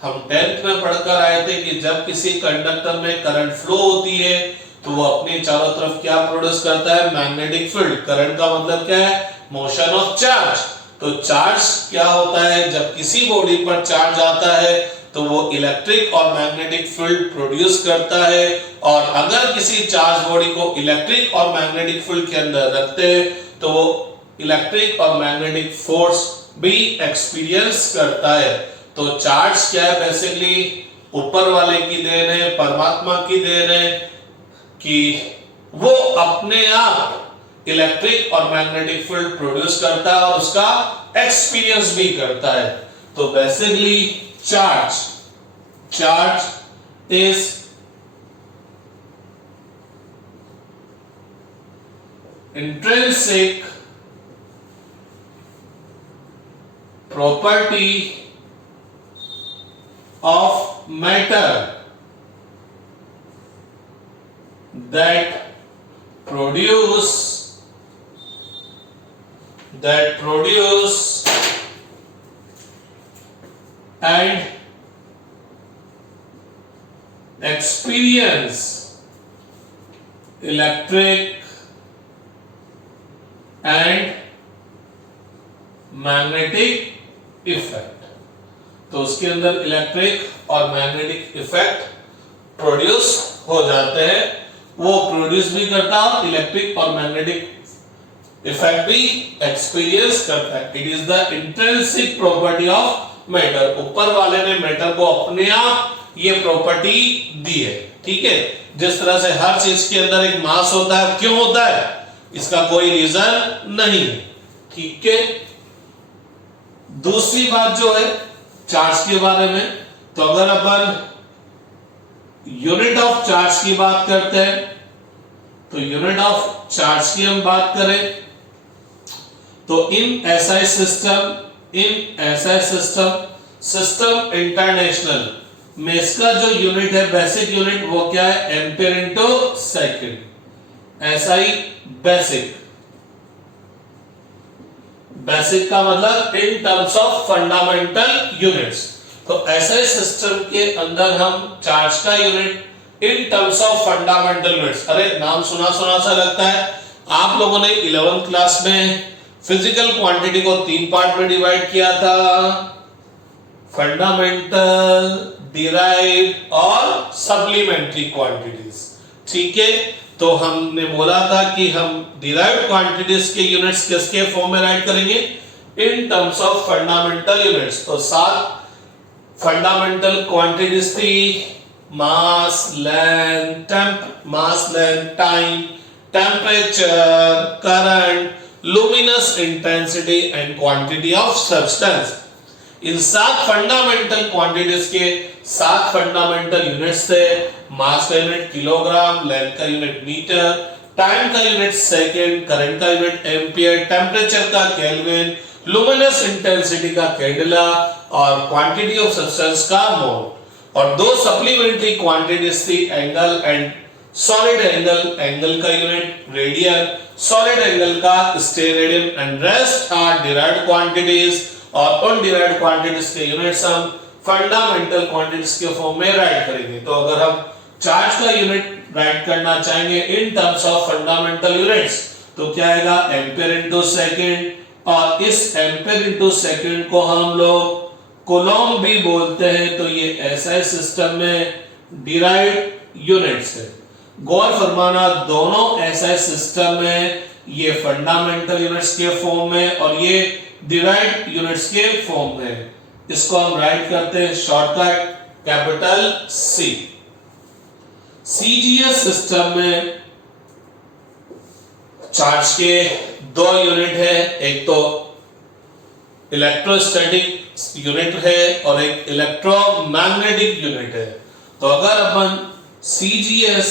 हम 10th में पढ़कर आए थे कि जब किसी कंडक्टर में करंट फ्लो होती है तो वो अपने चारों तरफ क्या प्रोड्यूस करता है, मैग्नेटिक फील्ड। करंट का मतलब क्या है, मोशन ऑफ चार्ज। तो चार्ज क्या होता है, जब किसी बॉडी पर चार्ज आता है तो वो इलेक्ट्रिक और मैग्नेटिक फील्ड प्रोड्यूस करता है। और अगर किसी चार्ज बॉडी को इलेक्ट्रिक और मैग्नेटिक फील्ड के अंदर रखते हैं तो वो इलेक्ट्रिक और मैग्नेटिक फोर्स भी एक्सपीरियंस करता है। तो चार्ज क्या है, बेसिकली ऊपर वाले की देन है, परमात्मा की देन है, कि वो अपने आप इलेक्ट्रिक और मैग्नेटिक फील्ड प्रोड्यूस करता है और उसका एक्सपीरियंस भी करता है। तो basically charge is intrinsic property of matter that produce and experience electric and magnetic effect. तो उसके अंदर इलेक्ट्रिक और मैग्नेटिक इफेक्ट प्रोड्यूस हो जाते हैं। वो प्रोड्यूस भी करता है और इलेक्ट्रिक और मैग्नेटिक इफेक्ट भी एक्सपीरियंस करता है। It is the intrinsic property of matter. ऊपर वाले ने मैटर को अपने आप ये प्रॉपर्टी दी है। ठीक है, जिस तरह से हर चीज के अंदर एक मास होता है, क्यों होता है, इसका कोई रीजन नहीं। ठीक है, दूसरी बात जो है चार्ज के बारे में, तो अगर अपन यूनिट ऑफ चार्ज की बात करते हैं तो यूनिट ऑफ चार्ज की हम बात करें तो इन एसआई सिस्टम इंटरनेशनल में इसका जो यूनिट है, बेसिक यूनिट, वो क्या है, ampere into second. SI basic का मतलब इन टर्म्स ऑफ फंडामेंटल यूनिट्स। तो ऐसे सिस्टम के अंदर हम चार्ज का unit in terms of fundamental units, अरे नाम सुना सा लगता है। आप लोगों ने 11th क्लास में फिजिकल क्वांटिटी को 3 पार्ट में डिवाइड किया था, फंडामेंटल, डिराइव्ड और सप्लीमेंट्री क्वांटिटीज। ठीक है, तो हमने बोला था कि हम डिराइव्ड क्वांटिटीज के यूनिट्स किसके फॉर्म में राइट करेंगे, in terms of fundamental units. तो 7 फंडामेंटल क्वांटिटीज थी, mass, length, time, temperature, current, luminous intensity and quantity of substance. इन 7 फंडामेंटल क्वांटिटीज के 7 फंडामेंटल यूनिट्स थे। मास का यूनिट किलोग्राम, लेंथ का यूनिट मीटर, टाइम का यूनिट सेकंड, करंट का unit ampere, temperature का केल्विन, लुमिनस इंटेंसिटी का candela और क्वांटिटी ऑफ सब्सटेंस का मोल। और 2 सप्लीमेंट्री क्वांटिटीज थी, angle and solid angle. Angle का यूनिट रेडियन, सॉलिड एंगल का steradian and rest are derived quantities. और उन डिराइव्ड क्वांटिटीज के यूनिट्स हम फंडामेंटल क्वांटिटीज के फॉर्म में राइट करेंगे। तो अगर हम चार्ज का यूनिट राइट करना चाहेंगे इन टर्म्स ऑफ फंडामेंटल यूनिट्स तो क्या आएगा, एम्पीयर इनटू सेकंड। और इस एम्पीयर इनटू सेकंड को हम लोग कूलॉम भी बोलते हैं। तो ये ऐसा सिस्टम में डिराइव्ड यूनिट्स है। गौर फरमाना, दोनों ऐसा सिस्टम में ये फंडामेंटल यूनिट्स के फॉर्म में और ये डिराइव्ड यूनिट्स के फॉर्म में। इसको हम राइट करते हैं shortcut capital C. CGS system में चार्ज के 2 यूनिट है, एक तो इलेक्ट्रोस्टैटिक यूनिट है और एक इलेक्ट्रोमैग्नेटिक यूनिट है। तो अगर अपन सीजीएस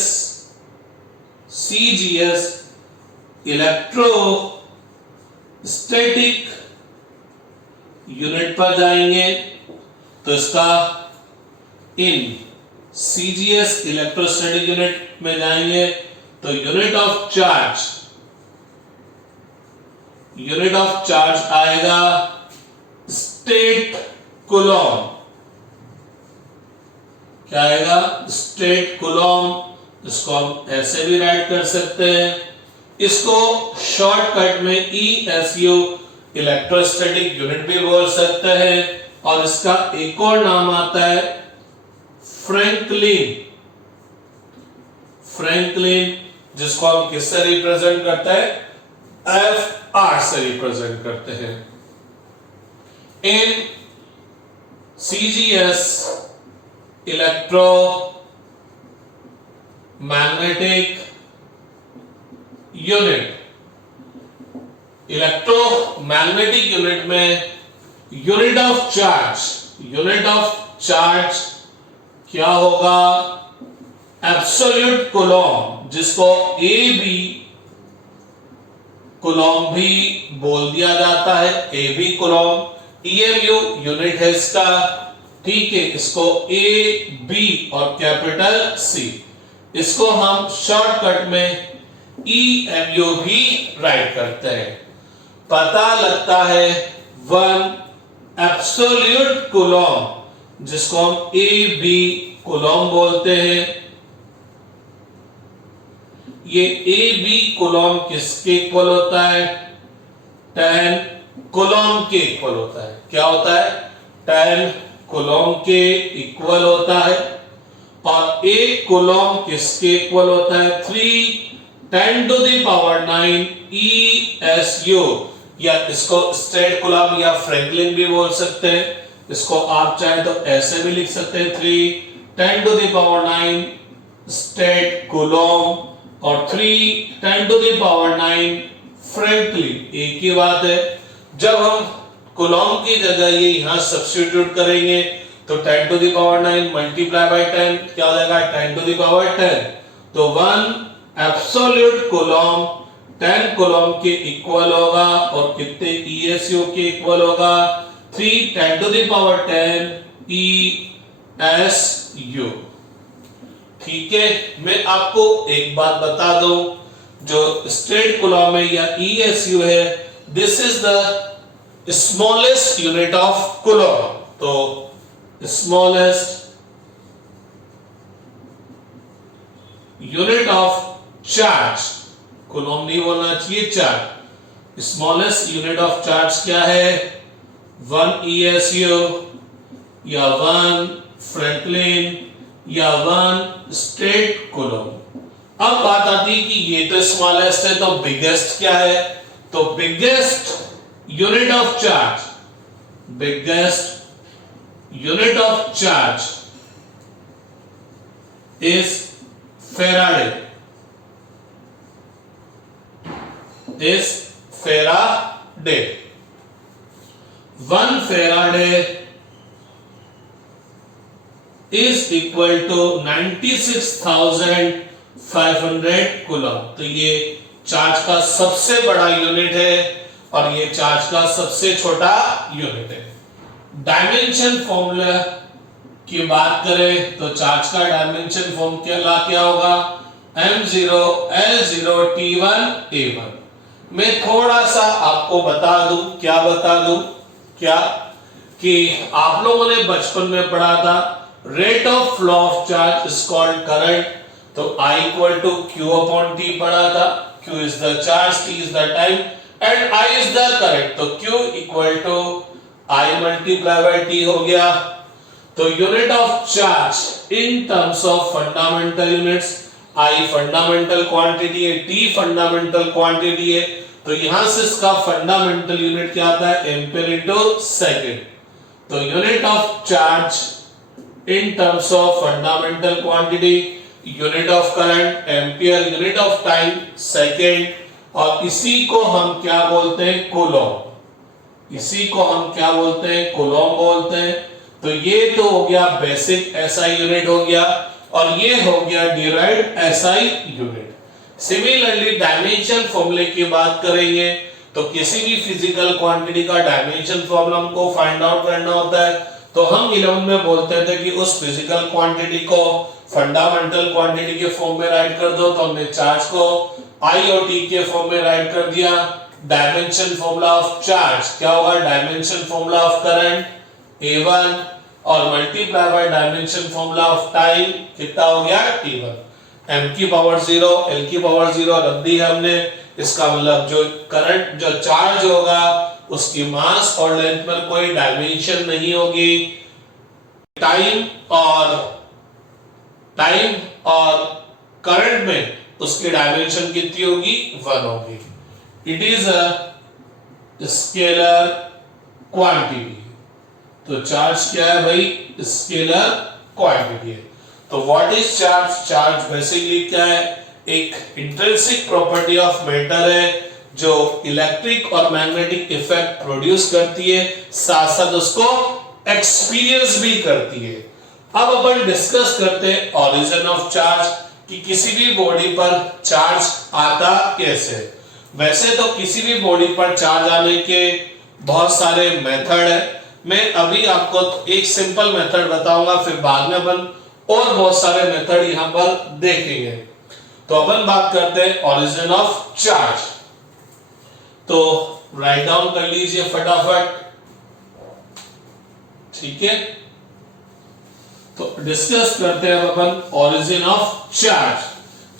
इलेक्ट्रोस्टैटिक यूनिट पर जाएंगे तो इसका इन सीजीएस इलेक्ट्रोस्टैटिक यूनिट में जाएंगे तो यूनिट ऑफ चार्ज आएगा स्टेट कूलॉम। क्या आएगा, स्टेट कूलॉम। इसको हम ऐसे भी राइट कर सकते हैं, इसको शॉर्टकट में ESU इलेक्ट्रोस्टैटिक यूनिट भी बोल सकते हैं। और इसका एक और नाम आता है फ्रैंकलिन, जिसको हम किससे रिप्रेजेंट करते हैं, FR से रिप्रेजेंट करते हैं। इन CGS इलेक्ट्रोमैग्नेटिक यूनिट में यूनिट ऑफ चार्ज क्या होगा, एब्सोल्यूट कूलॉम, जिसको AB कूलॉम भी बोल दिया जाता है। AB कूलॉम EMU यूनिट है इसका, ठीक है। इसको AB और कैपिटल C, इसको हम शॉर्टकट में EMU भी राइट करते हैं। पता लगता है 1 एब्सोल्यूट कूलॉम, जिसको हम AB कूलॉम बोलते हैं। ये AB कूलॉम किसके इक्वल होता है, 10 कूलॉम के इक्वल होता है। क्या होता है, 10 कूलॉम के इक्वल होता है। और 1 कूलॉम किसके इक्वल होता है, 3 10⁹ ESU, या इसको स्टेट कूलॉम या फ्रैंकलिन भी बोल सकते हैं। इसको आप चाहे तो ऐसे भी लिख सकते हैं, 3 10⁹ स्टेट कूलॉम और 3 10⁹ फ्रैंकलिन, एक ही बात है। जब हम कूलॉम की जगह ये यहां सब्स्टिट्यूट करेंगे तो 10⁹ मल्टीप्लाई बाय 10 क्या हो जाएगा, 10⁻10। तो 1 एब्सोल्यूट कूलॉम 10 कूलॉम के इक्वल होगा और कितने ESU के इक्वल होगा, 3 10⁻10 ESU। ठीक है, मैं आपको एक बात बता दूं, जो स्टेट कूलॉम है या ESU है, this is the smallest unit of coulomb. तो smallest unit of charge, coulomb नहीं बोलना चाहिए, charge. Smallest unit of charge क्या है, 1 ESU या 1 फ्रैंकलिन या 1 स्टेट कूलॉम। अब बात आती है कि ये तो स्मॉलेस्ट है, तो बिगेस्ट क्या है? तो biggest unit of charge, biggest unit of charge is Faraday, is Faraday. 1 Faraday is equal to 96,500 coulomb. तो ये चार्ज का सबसे बड़ा यूनिट है और ये चार्ज का सबसे छोटा यूनिट है। डायमेंशन फॉर्मूला की बात करें तो चार्ज का डायमेंशन फॉर्म क्या होगा? m0 l0 t1 a1। मैं थोड़ा सा आपको बता दूं, क्या बता दूं? क्या कि आप लोगों ने बचपन में पढ़ा था rate of flow of charge is called current. तो I equal to Q upon T पढ़ा था। Q is the charge, T is the time and I is the current. तो Q equal to I multiply by T हो गया। तो unit of charge in terms of fundamental units, I fundamental quantity है, T fundamental quantity है। तो यहां से इसका फंडामेंटल यूनिट क्या आता है? Ampere into second. तो unit of charge in terms of fundamental quantity, unit of current ampere, unit of time second, और इसी को हम क्या बोलते हैं? कूलम। इसी को हम क्या बोलते हैं? कूलम बोलते हैं। तो ये तो हो गया बेसिक एसआई यूनिट हो गया और ये हो गया derived SI unit. Similarly dimension फॉर्मूले की बात करेंगे तो किसी भी फिजिकल क्वांटिटी का डायमेंशन फॉर्मूला हमको फाइंड आउट करना होता है। तो हम 11 में बोलते थे कि उस फिजिकल क्वांटिटी को फंडामेंटल क्वांटिटी के फॉर्म में राइट कर दो। तो हमने चार्ज को I और T के फॉर्म में राइट कर दिया। डायमेंशन फॉर्मूला ऑफ चार्ज क्या होगा? Dimension formula of current A1 और multiply by dimension formula of time कितना हो गया? T1। m की पावर 0 l की पावर 0 रख दी है हमने। इसका मतलब जो करंट, जो चार्ज होगा उसकी मास और लेंथ में कोई डायमेंशन नहीं होगी। टाइम और करंट में उसकी डायमेंशन कितनी होगी? 1 होगी। It is a scalar quantity. तो चार्ज क्या है भाई? स्केलर क्वांटिटी है। तो what is charge? Charge basically क्या है? एक इंट्रिंसिक प्रॉपर्टी ऑफ मैटर है जो इलेक्ट्रिक और मैग्नेटिक इफेक्ट प्रोड्यूस करती है, साथ साथ उसको एक्सपीरियंस भी करती है। अब अपन डिस्कस करते हैं ओरिजिन ऑफ चार्ज कि किसी भी बॉडी पर चार्ज आता कैसे। वैसे तो किसी भी बॉडी पर चार्ज आने के बहुत सारे मेथड है। मैं अभी आपको एक सिंपल मेथड बताऊंगा, फिर बाद में अपन और बहुत सारे मेथड यहां पर देखेंगे। तो अपन बात करते हैं ओरिजिन ऑफ चार्ज। तो राइट डाउन कर लीजिए फटाफट, ठीक है। तो डिस्कस करते हैं अपन ओरिजिन ऑफ चार्ज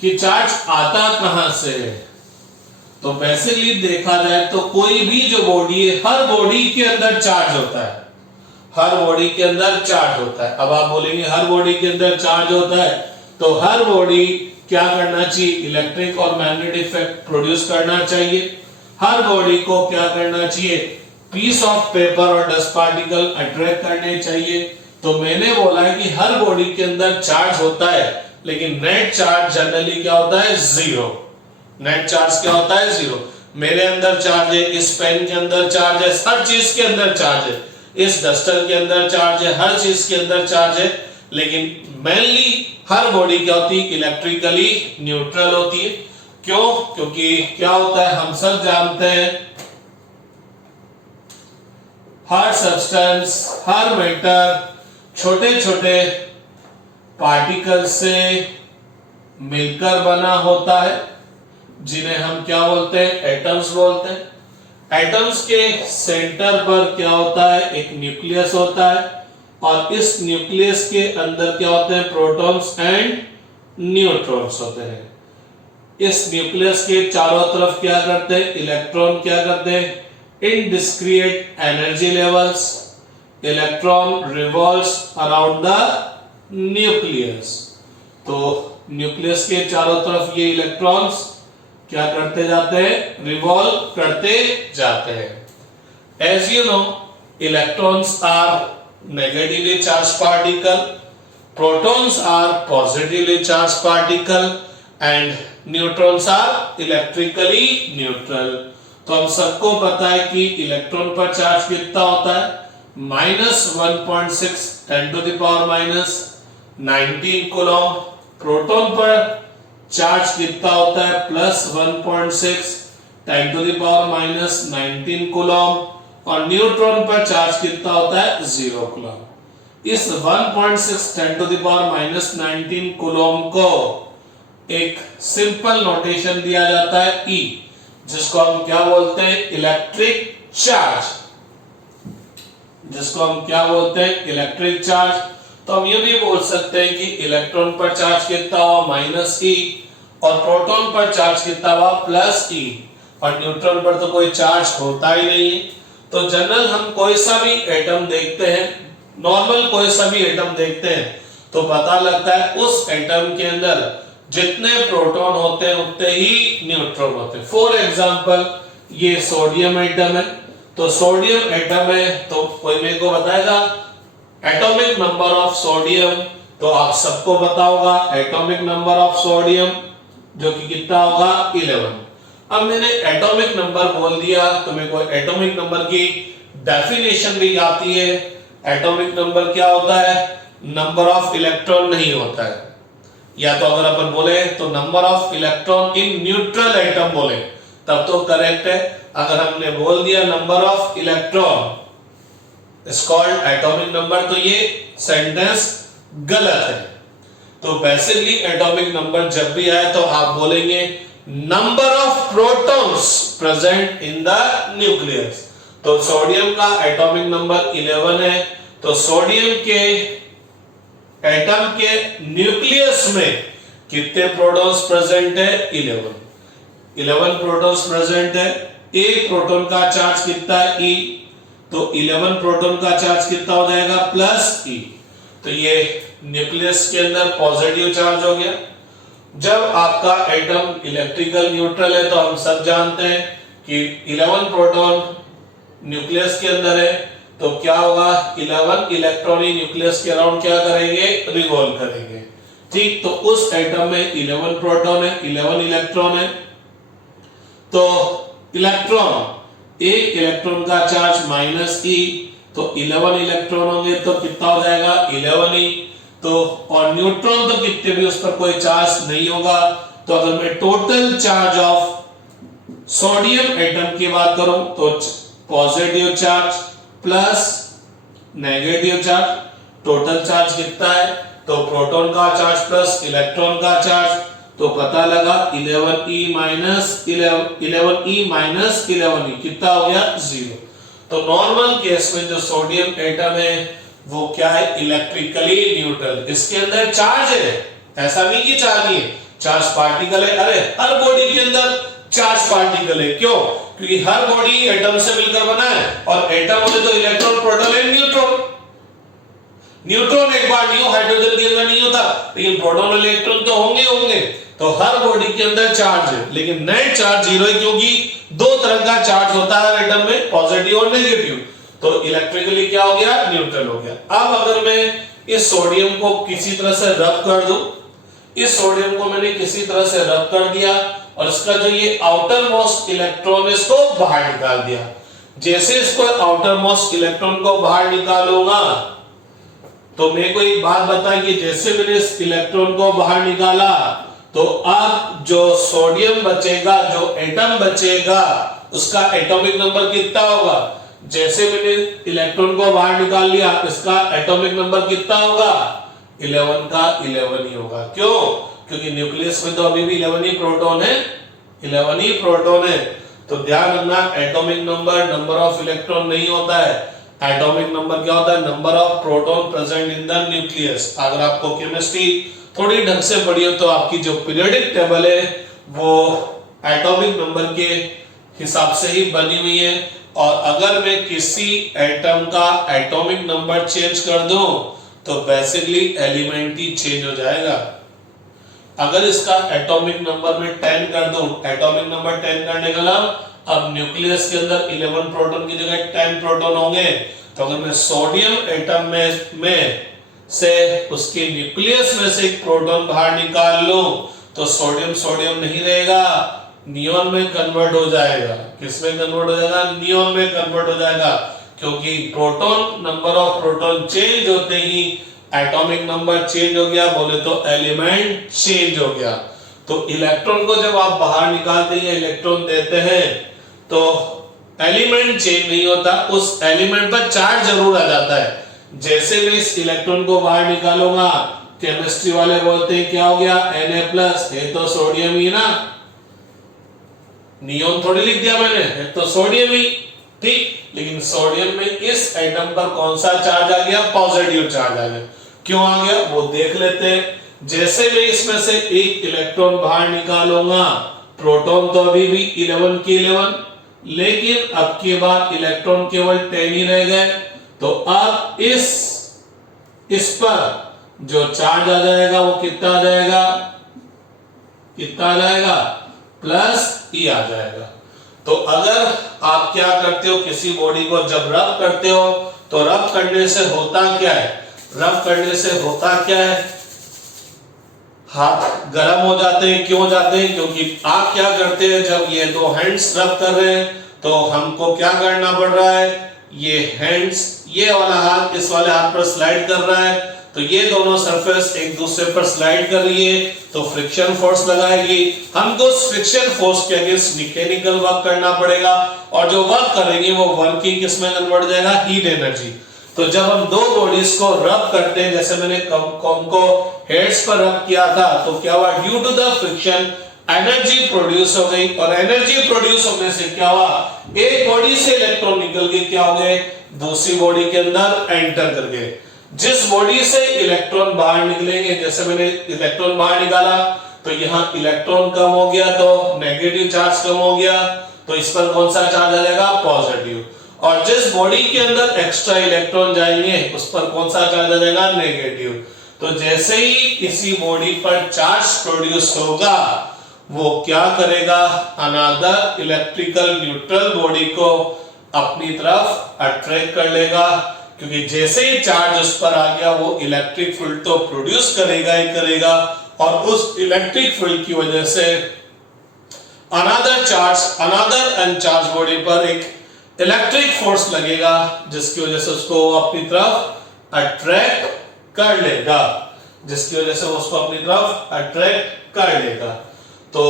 कि चार्ज आता कहां से है। तो बेसिकली देखा जाए तो कोई भी जो बॉडी है, हर बॉडी के अंदर चार्ज होता है। हर बॉडी के अंदर चार्ज होता है। अब आप बोलेंगे हर बॉडी के अंदर चार्ज होता है तो हर बॉडी क्या करना चाहिए? इलेक्ट्रिक और मैग्नेटिक इफेक्ट प्रोड्यूस करना चाहिए। हर बॉडी को क्या करना चाहिए? पीस ऑफ पेपर और डस्ट पार्टिकल अट्रैक्ट करने चाहिए। तो मैंने बोला है कि हर बॉडी के अंदर चार्ज होता है, लेकिन नेट चार्ज जनरली क्या होता है? 0। नेट चार्ज क्या होता है? 0। मेरे अंदर चार्ज है, इस पेन के अंदर चार्ज है, हर चीज के अंदर चार्ज है, इस डस्टर के अंदर चार्ज है, हर चीज के अंदर चार्ज है। लेकिन मेनली हर बॉडी क्या होती है? इलेक्ट्रिकली न्यूट्रल होती है। क्यों? क्योंकि क्या होता है, हम सब जानते हैं हर सब्सटेंस, हर मैटर छोटे छोटे पार्टिकल से मिलकर बना होता है, जिन्हें हम क्या बोलते हैं? एटम्स बोलते हैं। एटम्स के सेंटर पर क्या होता है? एक न्यूक्लियस होता है और इस न्यूक्लियस के अंदर क्या होते हैं? प्रोटॉन्स एंड न्यूट्रॉन्स होते हैं। इस न्यूक्लियस के चारों तरफ क्या करते हैं? इलेक्ट्रॉन क्या करते हैं? इन discrete energy levels electron revolves around the nucleus. तो न्यूक्लियस के चारों तरफ ये इलेक्ट्रॉन्स क्या करते जाते हैं, रिवॉल्व करते जाते हैं। As you know, electrons are negatively charge particle, protons are positively charge particle and neutrons are electrically neutral. तो हम सबको पता है कि इलेक्ट्रॉन पर चार्ज कितना होता है, -1.6 10⁻⁻19 कूलम। प्रोटॉन पर चार्ज कितना होता है, +1.6 10⁻⁻19 कूलम। और न्यूट्रॉन पर चार्ज कितना होता है, 0 कूलम। इस 1.6 10⁻⁻19 कूलम को एक सिंपल नोटेशन दिया जाता है E, जिसको हम क्या बोलते हैं, इलेक्ट्रिक चार्ज, जिसको हम क्या बोलते हैं, इलेक्ट्रिक चार्ज। तो हम ये भी बोल सकते हैं कि इलेक्ट्रॉन पर चार्ज कितना हुआ, -E, और प्रोटॉन पर चार्ज कितना हुआ, +E, और न्यूट्रॉन पर तो कोई चार्ज होता ही नहीं है। तो जनरल हम कोई सा भी एटम देखते हैं, नॉर्मल कोई सा भी एटम देखते हैं, तो पता लगता है उस एटम के अंदर जितने प्रोटॉन होते हैं उतने ही न्यूट्रॉन होते हैं। फॉर एग्जांपल, ये सोडियम एटम है, तो सोडियम एटम है, तो कोई मेरे को बताएगा एटॉमिक नंबर ऑफ सोडियम, तो आप सबको पता होगा एटॉमिक नंबर ऑफ सोडियम जो कि कितना होगा, 11। अब मैंने एटॉमिक नंबर बोल दिया तो मेरे को एटॉमिक नंबर की डेफिनेशन भी आती है। एटॉमिक नंबर क्या होता है, नंबर ऑफ इलेक्ट्रॉन नहीं होता है, या तो अगर अपन बोले तो number of electron in neutral atom बोले तब तो करेक्ट है। अगर हमने बोल दिया number of electron is called atomic number, तो ये सेंटेंस गलत है। तो बेसिकली एटॉमिक नंबर जब भी आए तो आप बोलेंगे number of protons present in the nucleus. तो सोडियम का एटॉमिक नंबर 11 है, तो सोडियम के एटम के न्यूक्लियस में कितने प्रोटॉन्स प्रेजेंट है, 11 प्रोटॉन्स प्रेजेंट है। एक प्रोटॉन का चार्ज कितना है, E, तो 11 प्रोटॉन का चार्ज कितना हो जाएगा, +E। तो ये न्यूक्लियस के अंदर पॉजिटिव चार्ज हो गया। जब आपका एटम इलेक्ट्रिकल न्यूट्रल है तो हम सब जानते हैं कि 11 प्रोटॉन न्यूक्लियस के अंदर है, तो क्या होगा, 11 इलेक्ट्रॉन ही न्यूक्लियस के अराउंड क्या करेंगे, रिवॉल्व करेंगे। ठीक, तो उस एटम में 11 प्रोटॉन है, 11 इलेक्ट्रॉन है। तो इलेक्ट्रॉन, एक इलेक्ट्रॉन का चार्ज -E, तो 11 इलेक्ट्रॉन होंगे तो कितना हो जाएगा, 11 ही। तो और न्यूट्रॉन तो कितने भी, उस पर कोई चार्ज नहीं होगा। तो अगर मैं total charge of sodium atom की बात करूं तो positive charge plus negative charge, total charge कितना है, तो प्रोटॉन का चार्ज प्लस इलेक्ट्रॉन का चार्ज, तो पता लगा 11E -11E कितना हो गया, 0। तो नॉर्मल केस में जो सोडियम एटम है वो क्या है, इलेक्ट्रिकली न्यूट्रल। इसके अंदर चार्ज है, ऐसा नहीं कि चार्ज नहीं है, चार्ज पार्टिकल है। अरे हर बॉडी के अंदर चार्ज पार्टिकल है, क्यों, क्योंकि हर बॉडी एटम से मिलकर बना है, और एटम होते तो electron, proton and neutron. Neutron एक बार नहीं हो, हाइड्रोजन के अंदर नहीं होता, लेकिन प्रोटॉन और इलेक्ट्रॉन तो होंगे। तो हर बॉडी के अंदर चार्ज है, लेकिन नेट चार्ज 0 है, क्योंकि दो तरह का चार्ज होता है एटम में, पॉजिटिव और नेगेटिव। तो इलेक्ट्रिकली क्या हो गया, न्यूट्रल हो गया। अब अगर मैं इस सोडियम को किसी तरह से रब कर दूं, इस सोडियम को मैंने किसी तरह से रब कर दिया और इसका जो ये आउटर मोस्ट इलेक्ट्रॉन है इसको बाहर निकाल दिया। जैसे इसको आउटर मोस्ट इलेक्ट्रॉन को बाहर निकालूंगा तो मेरे को एक बात बताएं कि जैसे मैंने इस इलेक्ट्रॉन को बाहर निकाला तो अब जो सोडियम बचेगा, जो एटम बचेगा, उसका एटॉमिक नंबर कितना होगा। जैसे मैंने इलेक्ट्रॉन को बाहर निकाल लिया, इसका एटॉमिक नंबर कितना होगा, 11 का 11 ही होगा। क्यों, क्योंकि न्यूक्लियस में तो अभी भी 11 ही प्रोटॉन है, 11 ही प्रोटॉन है। तो ध्यान रखना, atomic number number of electron नहीं होता है, एटॉमिक नंबर क्या होता है, number of proton present in the nucleus. अगर आपको केमिस्ट्री थोड़ी ढंग से पढ़ी हो तो आपकी जो पीरियोडिक टेबल है वो एटॉमिक नंबर के हिसाब से ही बनी हुई है। और अगर मैं किसी एटम का एटॉमिक नंबर चेंज कर दूं तो बेसिकली एलिमेंट ही चेंज हो जाएगा। अगर इसका एटॉमिक नंबर में 10 कर दूं, एटॉमिक नंबर 10 करने का मतलब अब न्यूक्लियस के अंदर 11 प्रोटॉन की जगह 10 प्रोटॉन होंगे। तो अगर मैं सोडियम एटम में से उसके न्यूक्लियस में से एक प्रोटॉन बाहर निकाल लूं तो सोडियम सोडियम नहीं रहेगा, नियॉन में कन्वर्ट हो जाएगा। किसमें कन्वर्ट हो जाएगा? नियॉन में कन्वर्ट हो जाएगा, क्योंकि proton number of proton change होते ही एटॉमिक नंबर चेंज हो गया, बोले तो एलिमेंट चेंज हो गया। तो इलेक्ट्रॉन को जब आप बाहर निकालते हैं, इलेक्ट्रॉन देते हैं, तो एलिमेंट चेंज नहीं होता, उस एलिमेंट पर चार्ज जरूर आ जाता है। जैसे मैं इस इलेक्ट्रॉन को बाहर निकालूंगा, केमिस्ट्री वाले बोलते हैं क्या हो गया? Na+ है तो सोडियम ही ना, नियॉन थोड़ी लिख दिया मैंने, है तो सोडियम ही, ठीक। लेकिन सोडियम में इस एटम पर कौन सा चार्ज आ गया? पॉजिटिव चार्ज आ गया। क्यों आ गया वो देख लेते हैं। जैसे मैं इसमें से एक इलेक्ट्रॉन बाहर निकालूंगा, प्रोटॉन तो अभी भी 11 के 11, लेकिन अब के बाद इलेक्ट्रॉन केवल 10 ही रह गए। तो अब इस पर जो चार्ज आ जाएगा वो कितना आ जाएगा? कितना आ जाएगा? +E आ जाएगा। तो अगर आप क्या करते हो, किसी बॉडी को जब रब करते हो, तो रब करने से होता क्या है? रब करने से होता क्या है? हाथ गर्म हो जाते हैं। क्यों हो जाते हैं? क्योंकि आप क्या करते हैं, जब ये दो हैंड्स रब कर रहे हैं तो हमको क्या करना पड़ रहा है? ये हैंड्स, ये वाला हाथ इस वाले हाथ पर स्लाइड कर रहा है, तो ये दोनों सरफेस एक दूसरे पर स्लाइड कर रही है, तो फ्रिक्शन फोर्स लगाएगी। हमको उस फ्रिक्शन फोर्स के अगेंस्ट मैकेनिकल वर्क करना पड़ेगा, और जो वर्क करेंगे वो वर्किंग किसमें कन्वर्ट हो जाएगा? Heat energy. तो जब हम दो बॉडीज को रब करते हैं, जैसे मैंने कॉम को हेड्स पर रब किया था, तो क्या हुआ? Due to the friction energy produce हो गई, और एनर्जी प्रोड्यूस होने से क्या हुआ? एक बॉडी से इलेक्ट्रॉन निकल के क्या हो गए? दूसरी बॉडी के अंदर एंटर कर गए। जिस बॉडी से इलेक्ट्रॉन बाहर निकलेंगे, जैसे मैंने इलेक्ट्रॉन बाहर निकाला तो यहाँ इलेक्ट्रॉन कम हो गया, तो नेगेटिव चार्ज कम हो गया, तो इस पर कौन सा चार्ज आ जाएगा? पॉजिटिव। और जिस बॉडी के अंदर एक्स्ट्रा इलेक्ट्रॉन जाएंगे उस पर कौन सा चार्ज आ जाएगा? नेगेटिव। तो जैसे ही किसी बॉडी पर चार्ज प्रोड्यूस होगा, वो क्या करेगा? अनदर इलेक्ट्रिकल न्यूट्रल बॉडी को अपनी तरफ अट्रैक्ट कर लेगा, क्योंकि जैसे ही चार्ज उस पर आ गया वो इलेक्ट्रिक फील्ड तो प्रोड्यूस करेगा ही करेगा, और उस इलेक्ट्रिक फील्ड की वजह से अनदर अनचार्ज बॉडी पर एक इलेक्ट्रिक फोर्स लगेगा, जिसकी वजह से उसको अपनी तरफ अट्रैक्ट कर लेगा, तो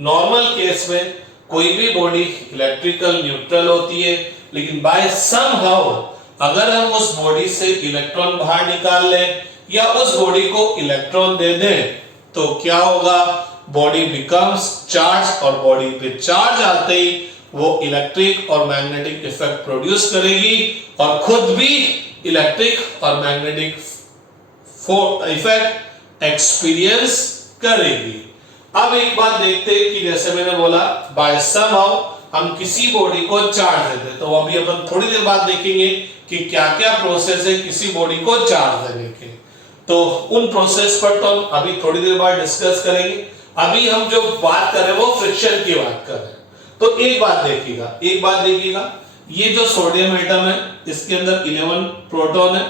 नॉर्मल केस में कोई भी बॉडी इलेक्ट्रिकल न्यूट्रल होती है, लेकिन बाय समहाउ अगर हम उस बॉडी से इलेक्ट्रॉन बाहर निकाल लें या उस बॉडी को इलेक्ट्रॉन दे दें, तो क्या होगा? बॉडी बिकम्स चार्ज, और बॉडी पे चार्ज आते ही वो इलेक्ट्रिक और मैग्नेटिक इफेक्ट प्रोड्यूस करेगी, और खुद भी इलेक्ट्रिक और मैग्नेटिक इफेक्ट एक्सपीरियंस करेगी। अब एक बात देखते हैं कि जैसे मैंने बोला बाय समहाउ हम किसी बॉडी को चार्ज देते हैं, तो अभी अपन थोड़ी देर बाद देखेंगे कि क्या क्या प्रोसेस है किसी बॉडी को चार्ज देने के। तो उन प्रोसेस पर तो हम अभी थोड़ी देर बाद डिस्कस करेंगे। अभी हम जो बात कर रहे हैं वो फ्रिक्शन की बात कर रहे हैं। तो एक बात देखिएगा, ये जो सोडियम एटम है इसके अंदर 11 प्रोटॉन है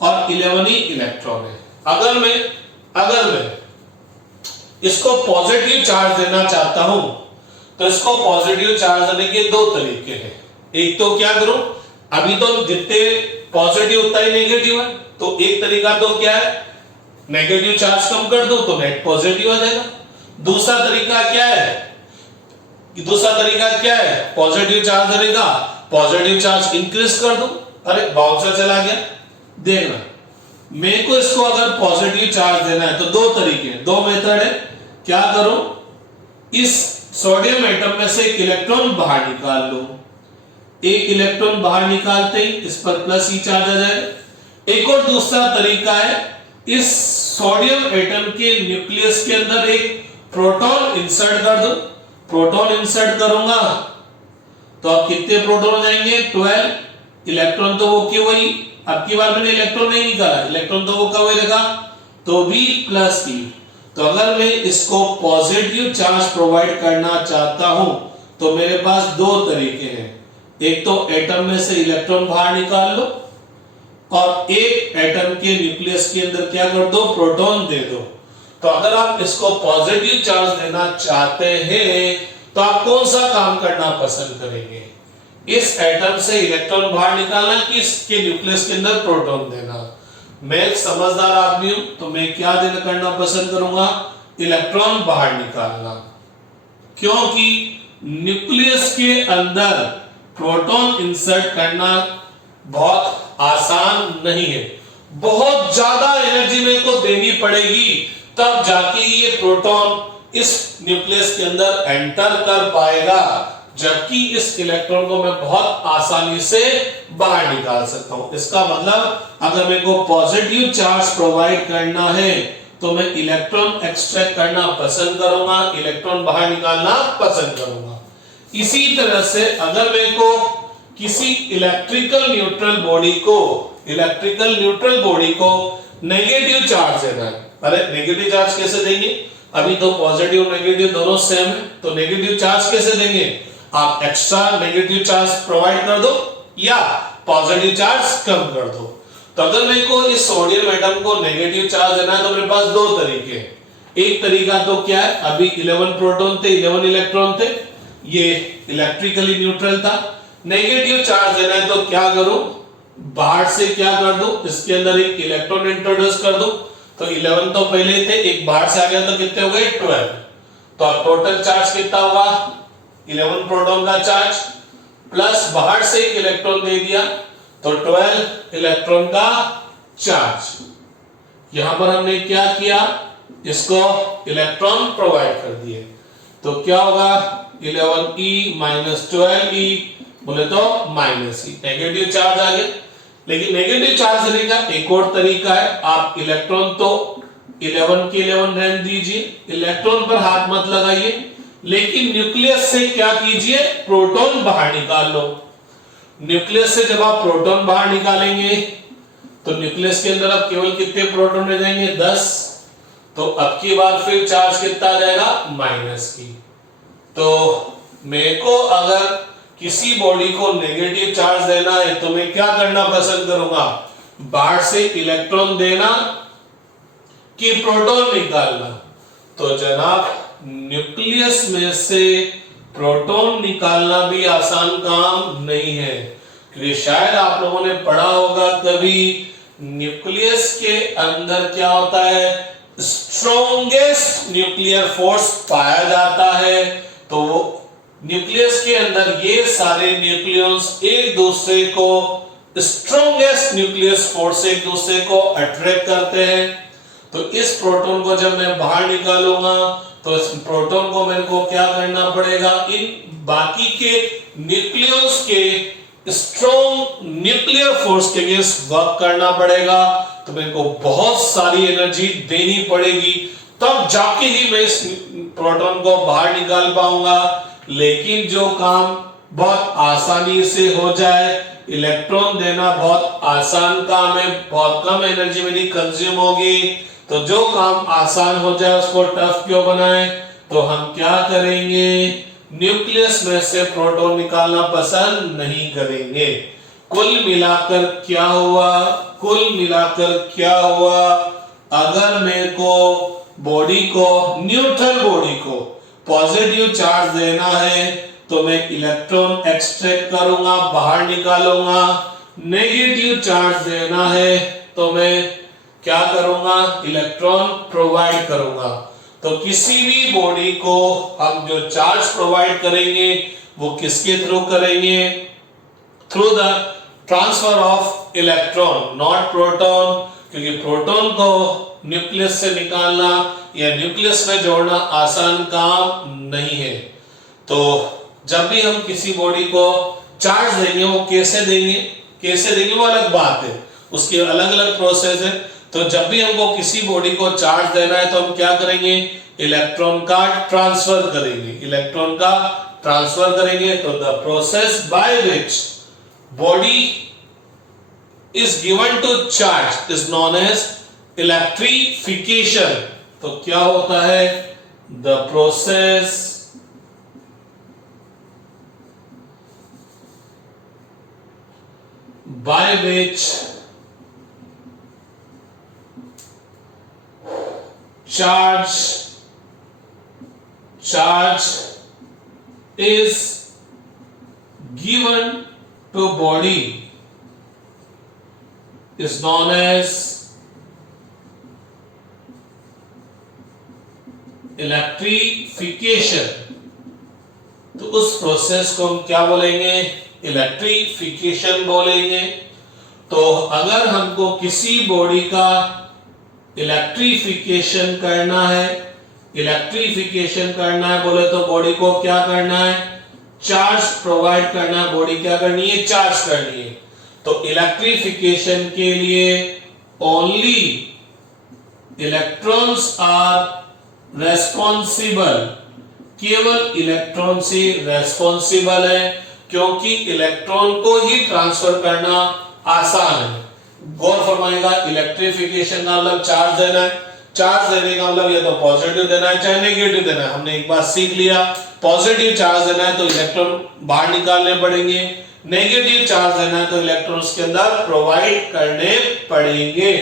और 11 ही इलेक्ट्रॉन है। अगर मैं इसको पॉजिटिव चार्ज देना चाहता हूं, तो इसको पॉजिटिव चार्ज देने के दो तरीके हैं। एक तो क्या करूं, अभी तो जितने पॉजिटिव उतना ही नेगेटिव है, तो एक तरीका तो क्या है, नेगेटिव चार्ज कम कर दो तो नेट पॉजिटिव आ जाएगा। दूसरा तरीका क्या है, पॉजिटिव चार्ज देने का, पॉजिटिव चार्ज इंक्रीज कर दो। अरे बाउंसर चला गया, देखना मेरे को इसको अगर पॉजिटिव चार्ज देना है तो दो तरीके, दो मेथड है। क्या करूं, इस सोडियम एटम में से एक इलेक्ट्रॉन बाहर निकाल लो, एक इलेक्ट्रॉन बाहर निकालते ही इस पर +E चार्ज आ जाएगा। एक और दूसरा तरीका है, इस सोडियम एटम के न्यूक्लियस के अंदर एक प्रोटॉन इंसर्ट कर दो। प्रोटॉन इंसर्ट करूंगा तो अब कितने प्रोटॉन हो जाएंगे, 12। इलेक्ट्रॉन तो वो क्यों वही, अब की बार मैंने इलेक्ट्रॉन नहीं निकाला, इलेक्ट्रॉन तो वो का वही लगा, तो V + E। तो अगर मैं इसको पॉजिटिव चार्ज प्रोवाइड करना चाहता हूं तो मेरे पास दो तरीके हैं। एक तो एटम में से इलेक्ट्रॉन बाहर निकाल लो और एक एटम के न्यूक्लियस के अंदर क्या कर दो, प्रोटॉन दे दो। तो अगर आप इसको पॉजिटिव चार्ज देना चाहते हैं तो आप कौन सा काम करना पसंद करेंगे? इस एटम से इलेक्ट्रॉन बाहर निकालना कि इसके न्यूक्लियस के अंदर प्रोटॉन देना? मैं एक समझदार आदमी हूं तो मैं क्या देना करना पसंद करूंगा, इलेक्ट्रॉन बाहर निकालना, क्योंकि न्यूक्लियस के अंदर प्रोटॉन इंसर्ट करना बहुत आसान नहीं है। बहुत ज्यादा एनर्जी मेरे को देनी पड़ेगी तब जाके ये प्रोटॉन इस न्यूक्लियस के अंदर एंटर कर पाएगा, जबकि इस इलेक्ट्रॉन को मैं बहुत आसानी से बाहर निकाल सकता हूं। इसका मतलब अगर मेरे को पॉजिटिव चार्ज प्रोवाइड करना है तो मैं इलेक्ट्रॉन एक्सट्रैक्ट करना पसंद करूंगा, इलेक्ट्रॉन बाहर निकालना पसंद करूंगा। इसी तरह से अगर मेरे को किसी इलेक्ट्रिकल न्यूट्रल बॉडी को नेगेटिव चार्ज देना है, अरे नेगेटिव चार्ज कैसे देंगे? अभी तो पॉजिटिव नेगेटिव दोनों सेम है, तो नेगेटिव चार्ज कैसे देंगे? आप एक्स्ट्रा नेगेटिव चार्ज प्रोवाइड कर दो या पॉजिटिव चार्ज कम कर दो। तो अगर मेरे को इस सोडियम एटम को नेगेटिव चार्ज देना है तो मेरे पास दो तरीके हैं। एक तरीका तो क्या है, अभी 11 प्रोटॉन थे, 11 इलेक्ट्रॉन थे, ये इलेक्ट्रिकली न्यूट्रल था। नेगेटिव चार्ज देना है तो क्या करूं, बाहर से क्या कर दो, इसके अंदर एक इलेक्ट्रॉन इंट्रोड्यूस कर दो। तो 11 तो पहले थे, एक बाहर से आ गया तो कितने हो गए, 12। तो अब टोटल चार्ज कितना होगा, 11 प्रोटॉन का चार्ज प्लस बाहर से एक इलेक्ट्रॉन दे दिया तो 12 इलेक्ट्रॉन का चार्ज। यहां पर हमने क्या किया, इसको इलेक्ट्रॉन प्रोवाइड कर दिए। तो क्या होगा, 11e माइनस 12e बोले तो माइनस ई, नेगेटिव चार्ज आ गया। लेकिन नेगेटिव चार्ज देने का एक और तरीका है, आप इलेक्ट्रॉन तो 11 के 11 रहने दीजिए, इलेक्ट्रॉन पर हाथ मत लगाइए, लेकिन न्यूक्लियस से क्या कीजिए, प्रोटॉन बाहर निकाल लो। न्यूक्लियस से जब आप प्रोटॉन बाहर निकालेंगे तो न्यूक्लियस के अंदर अब केवल कितने प्रोटॉन रह जाएंगे, 10। तो अब की बार फिर चार्ज कितना आ जाएगा, माइनस की। तो मेरे को अगर किसी बॉडी को नेगेटिव चार्ज देना है तो मैं क्या करना पसंद करूंगा, बाहर से इलेक्ट्रॉन देना कि प्रोटॉन निकालना? तो जनाब न्यूक्लियस में से प्रोटॉन निकालना भी आसान काम नहीं है, क्योंकि शायद आप लोगों ने पढ़ा होगा कभी, न्यूक्लियस के अंदर क्या होता है, स्ट्रॉन्गेस्ट न्यूक्लियर फोर्स पाया जाता है। तो न्यूक्लियस के अंदर ये सारे न्यूक्लियॉन्स एक दूसरे को, स्ट्रॉन्गेस्ट न्यूक्लियस फोर्स एक दूसरे को अट्रैक्ट करते हैं। तो इस प्रोटॉन को जब मैं बाहर निकालूंगा तो इस प्रोटॉन को मेरे को क्या करना पड़ेगा, इन बाकी के न्यूक्लियस के स्ट्रॉन्ग न्यूक्लियर फोर्स के अगेंस्ट वर्क करना पड़ेगा। तो मेरे को बहुत सारी एनर्जी देनी पड़ेगी, तब जाके ही मैं इस प्रोटॉन को बाहर निकाल पाऊंगा। लेकिन जो काम बहुत आसानी से हो जाए, इलेक्ट्रॉन देना बहुत आसान काम है, बहुत कम एनर्जी मेरी कंज्यूम होगी। तो जो काम आसान हो जाए उसको टफ क्यों बनाएं? तो हम क्या करेंगे, न्यूक्लियस में से प्रोटॉन निकालना पसंद नहीं करेंगे। कुल मिलाकर क्या हुआ, अगर मेरे को बॉडी को, न्यूट्रल बॉडी को पॉजिटिव चार्ज देना है तो मैं इलेक्ट्रॉन एक्सट्रैक्ट करूंगा, बाहर निकालूंगा। नेगेटिव चार्ज देना है तो मैं क्या करूंगा, इलेक्ट्रॉन प्रोवाइड करूंगा। तो किसी भी बॉडी को हम जो चार्ज प्रोवाइड करेंगे वो किसके थ्रू करेंगे, through the transfer of electron, not proton, क्योंकि प्रोटॉन को न्यूक्लियस से निकालना या न्यूक्लियस में जोड़ना आसान काम नहीं है। तो जब भी हम किसी बॉडी को चार्ज देंगे, वो कैसे देंगे वो अलग बात है, उसकी अलग अलग प्रोसेस है। तो जब भी हमको किसी बॉडी को चार्ज देना है तो हम क्या करेंगे, इलेक्ट्रॉन का ट्रांसफर करेंगे। तो the process by which body is given to charge is known as electrification. तो क्या होता है, the process by which charge is given to body is known as electrification. तो उस प्रोसेस को हम क्या बोलेंगे, इलेक्ट्रिफिकेशन बोलेंगे। तो अगर हमको किसी बॉडी का इलेक्ट्रिफिकेशन करना है, इलेक्ट्रिफिकेशन करना है बोले तो बॉडी को क्या करना है, चार्ज प्रोवाइड करना है। बॉडी क्या करनी है, चार्ज करनी है। तो इलेक्ट्रिफिकेशन के लिए ओनली इलेक्ट्रॉन्स आर रेस्पॉन्सिबल, केवल इलेक्ट्रॉन से रेस्पॉन्सिबल है, क्योंकि इलेक्ट्रॉन को ही ट्रांसफर करना आसान है। गौर फरमाएगा, इलेक्ट्रिफिकेशन का मतलब चार्ज देना है। चार्ज देने का मतलब या तो पॉजिटिव देना है चाहे नेगेटिव देना है। हमने एक बात सीख लिया, पॉजिटिव चार्ज देना है तो इलेक्ट्रॉन बाहर निकालने पड़ेंगे, नेगेटिव चार्ज देना है तो इलेक्ट्रॉन के अंदर प्रोवाइड करने पड़ेंगे।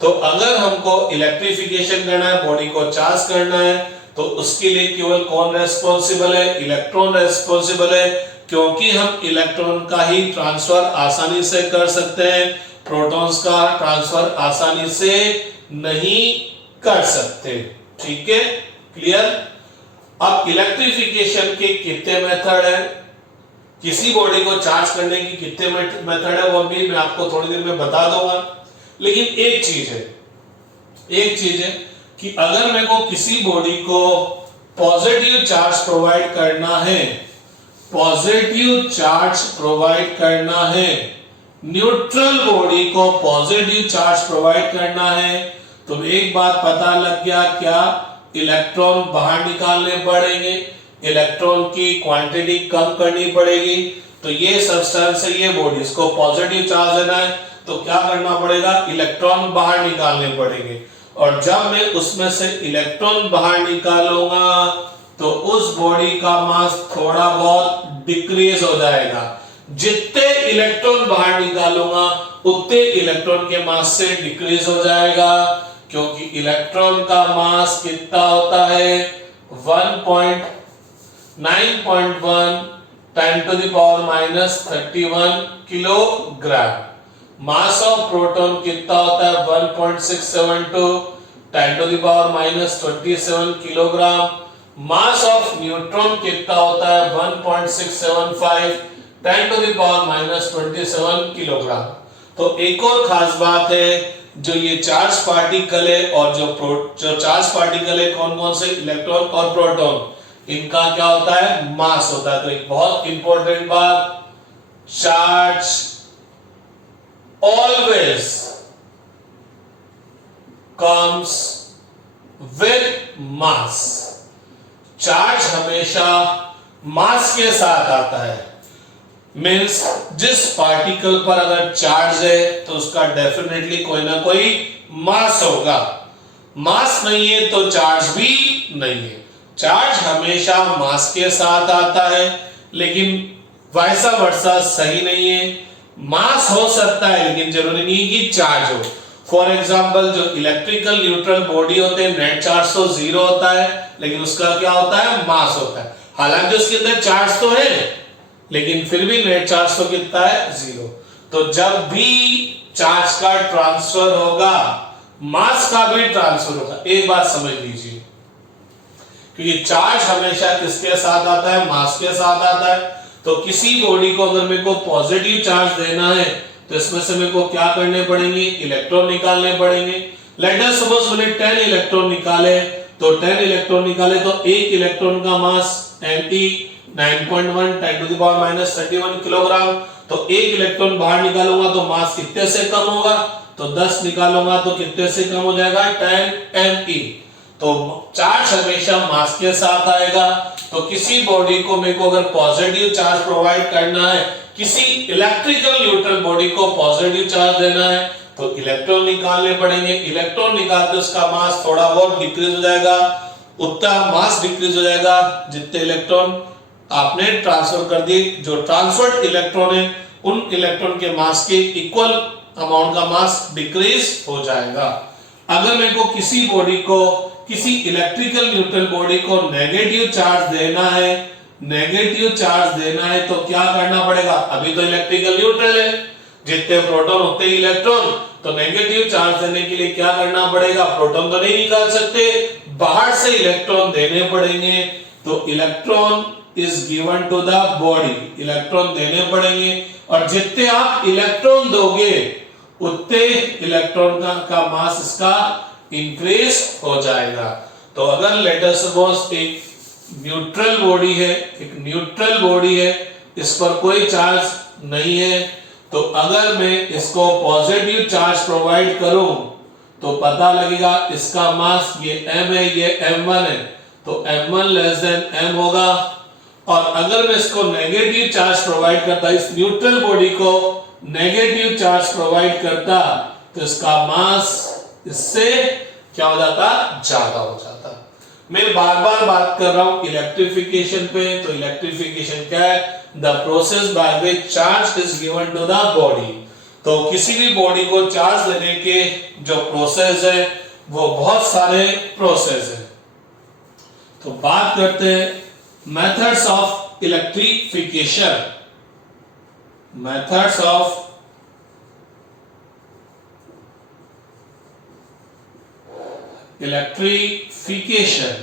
तो अगर हमको इलेक्ट्रिफिकेशन करना है, बॉडी को चार्ज करना है, तो उसके लिए केवल कौन रेस्पॉन्सिबल है, इलेक्ट्रॉन रेस्पॉन्सिबल है, क्योंकि हम इलेक्ट्रॉन का ही ट्रांसफर आसानी से कर सकते हैं, प्रोटॉन्स का ट्रांसफर आसानी से नहीं कर सकते। ठीक है, क्लियर। अब इलेक्ट्रिफिकेशन के कितने मेथड है, किसी बॉडी को चार्ज करने की कितने मेथड है, वो भी मैं आपको थोड़ी देर में बता दूंगा। लेकिन एक चीज है कि अगर मेरे को किसी बॉडी को पॉजिटिव चार्ज प्रोवाइड करना है, पॉजिटिव चार्ज प्रोवाइड करना है, न्यूट्रल बॉडी को पॉजिटिव चार्ज प्रोवाइड करना है, तो एक बात पता लग गया, क्या इलेक्ट्रॉन बाहर निकालने पड़ेंगे, इलेक्ट्रॉन की क्वांटिटी कम करनी पड़ेगी। तो ये सब्सटेंस है, ये बॉडी, इसको पॉजिटिव चार्ज देना है तो क्या करना पड़ेगा, इलेक्ट्रॉन बाहर निकालने पड़ेंगे। और जब मैं उसमें से इलेक्ट्रॉन बाहर निकालूंगा तो उस बॉडी का मास थोड़ा बहुत डिक्रीज हो जाएगा। जितने इलेक्ट्रॉन बाहर निकालूंगा उतने इलेक्ट्रॉन के मास से डिक्रीज हो जाएगा, क्योंकि इलेक्ट्रॉन का मास कितना होता है, 9.1 10⁻³ किलोग्राम। मास ऑफ प्रोटॉन कितना होता है, 1.672 10⁻27 किलोग्राम। मास ऑफ न्यूट्रॉन कितना होता है, 1.675 10⁻27 किलोग्राम। तो एक और खास बात है, जो ये चार्ज पार्टिकल है और जो चार्ज पार्टिकल है कौन कौन से, इलेक्ट्रॉन और प्रोटॉन, इनका क्या होता है, मास होता है। तो एक बहुत इंपॉर्टेंट बात, charge always comes with mass। Charge हमेशा मास के साथ आता है। मीन्स जिस पार्टिकल पर अगर चार्ज है तो उसका डेफिनेटली कोई ना कोई मास होगा। मास नहीं है तो चार्ज भी नहीं है। चार्ज हमेशा मास के साथ आता है, लेकिन वैसा वर्षा सही नहीं है। मास हो सकता है लेकिन जरूरी नहीं कि चार्ज हो। फॉर एग्जांपल, जो इलेक्ट्रिकल न्यूट्रल बॉडी होते हैं, नेट चार्ज तो जीरो होता है, लेकिन उसका क्या होता है, मास होता है। हालांकि उसके अंदर चार्ज तो है, लेकिन फिर भी नेट चार्ज तो कितना है, जीरो। तो जब भी चार्ज का ट्रांसफर होगा, मास का भी ट्रांसफर होगा। एक बात समझ लीजिए, क्योंकि चार्ज हमेशा किसके साथ आता है, मास के साथ आता है। तो किसी बॉडी को अगर मेरे को पॉजिटिव चार्ज देना है तो इसमें से मेरे को क्या करने पड़ेंगे, इलेक्ट्रॉन निकालने पड़ेंगे। लेट अस सपोज मैंने 10 इलेक्ट्रॉन निकाले, तो 10 इलेक्ट्रॉन निकाले तो एक इलेक्ट्रॉन का मास Nt 9.1 10⁻31 किलोग्राम। तो एक इलेक्ट्रॉन बाहर निकालूंगा तो मास कितने से कम होगा, तो 10 निकालूंगा तो कितने से कम हो जाएगा, 10 Me। तो चार्ज हमेशा मास के साथ आएगा। तो किसी बॉडी को मेरे को अगर पॉजिटिव चार्ज प्रोवाइड करना है, किसी इलेक्ट्रिकल न्यूट्रल बॉडी को पॉजिटिव चार्ज देना है, तो इलेक्ट्रॉन निकालने पड़ेंगे। इलेक्ट्रॉन निकालते उसका मास थोड़ा बहुत डिक्रीज हो जाएगा, उतना मास डिक्रीज हो जाएगा जितने इलेक्ट्रॉन आपने ट्रांसफर कर दिए। जो ट्रांसफर्ड इलेक्ट्रॉन है उन इलेक्ट्रॉन के मास के इक्वल अमाउंट का मास डिक्रीज हो जाएगा। अगर मेरे को किसी बॉडी को, किसी इलेक्ट्रिकल न्यूट्रल बॉडी को नेगेटिव चार्ज देना है, नेगेटिव चार्ज देना है तो क्या करना पड़ेगा? अभी तो इलेक्ट्रिकल न्यूट्रल है, जितने प्रोटॉन उतने इलेक्ट्रॉन, तो नेगेटिव चार्ज देने के लिए क्या करना पड़ेगा? प्रोटॉन तो नहीं निकाल सकते, बाहर से इलेक्ट्रॉन देने पड़ेंगे। तो electron is given to the body, electron देने पड़ेंगे और जितने आप इलेक्ट्रॉन दोगे उतने इलेक्ट्रॉन का मास इसका इंक्रीज हो जाएगा। तो अगर लेट अस सपोज एक न्यूट्रल बॉडी है, एक न्यूट्रल बॉडी है, इस पर कोई चार्ज नहीं है, तो अगर मैं इसको पॉजिटिव चार्ज प्रोवाइड करूं तो पता लगेगा इसका मास ये m है, ये m1 है, तो m1 लेस देन m होगा। और अगर मैं इसको नेगेटिव चार्ज प्रोवाइड करता, इस न्यूट्रल बॉडी को नेगेटिव चार्ज प्रोवाइड करता, तो इसका मास इससे क्या हो जाता? ज्यादा हो जाता। मैं बार बार बात कर रहा हूं इलेक्ट्रिफिकेशन पे, तो इलेक्ट्रिफिकेशन क्या है? The process by which charge is given to the body. तो किसी भी बॉडी को चार्ज देने के जो प्रोसेस है वो बहुत सारे प्रोसेस है। तो बात करते हैं methods of electrification. Methods of electrification,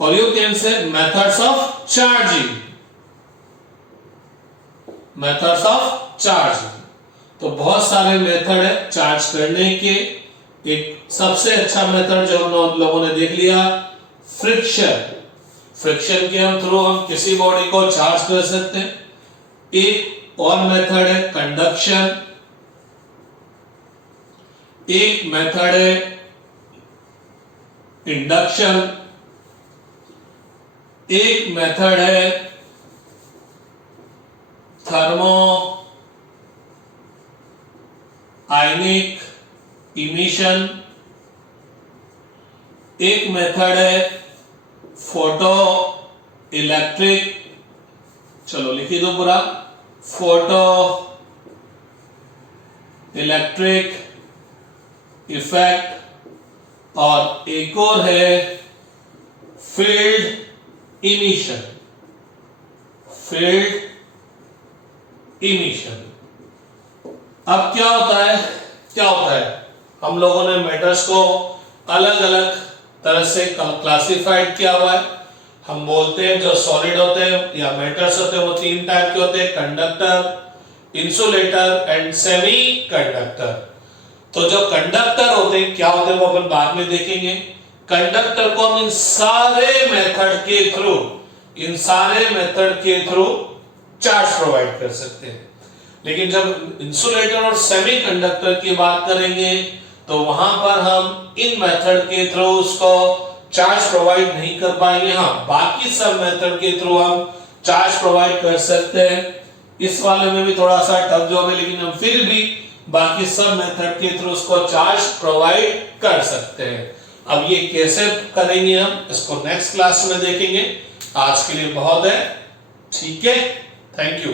or you can say methods of charging, methods of charging। तो बहुत सारे मेथड है चार्ज करने के। एक सबसे अच्छा मेथड जो हम लोगों ने देख लिया, फ्रिक्शन। फ्रिक्शन के हम थ्रू हम किसी बॉडी को चार्ज कर सकते हैं। एक और मेथड है कंडक्शन, एक मेथड है इंडक्शन, एक मेथड है थर्मो आयनिक इमिशन, एक मेथड है फोटो इलेक्ट्रिक, चलो लिखी दो पूरा, फोटो इलेक्ट्रिक इफेक्ट, और एक और है फील्ड इमिशन, फील्ड इमिशन। अब क्या होता है, क्या होता है, हम लोगों ने मैटर्स को अलग अलग तरह से क्लासिफाइड किया हुआ है। हम बोलते हैं जो सॉलिड होते हैं या मैटर्स होते हैं वो तीन टाइप के होते हैं, conductor, insulator and semi conductor. तो जो कंडक्टर होते हैं क्या होते हैं वो अपन बाद में देखेंगे। कंडक्टर को हम इन सारे मेथड के थ्रू चार्ज प्रोवाइड कर सकते हैं। लेकिन जब इंसुलेटर और सेमी कंडक्टर की बात करेंगे तो वहां पर हम इन मेथड के थ्रू उसको चार्ज प्रोवाइड नहीं कर पाएंगे। हाँ, बाकी सब मेथड के थ्रू हम चार्ज प्रोवाइड कर सकते हैं। इस वाले में भी थोड़ा सा टफ जॉब है, लेकिन हम फिर भी बाकी सब मेथड के थ्रू उसको चार्ज प्रोवाइड कर सकते हैं। अब ये कैसे करेंगे हम इसको नेक्स्ट क्लास में देखेंगे। आज के लिए बहुत है, ठीक है, थैंक यू।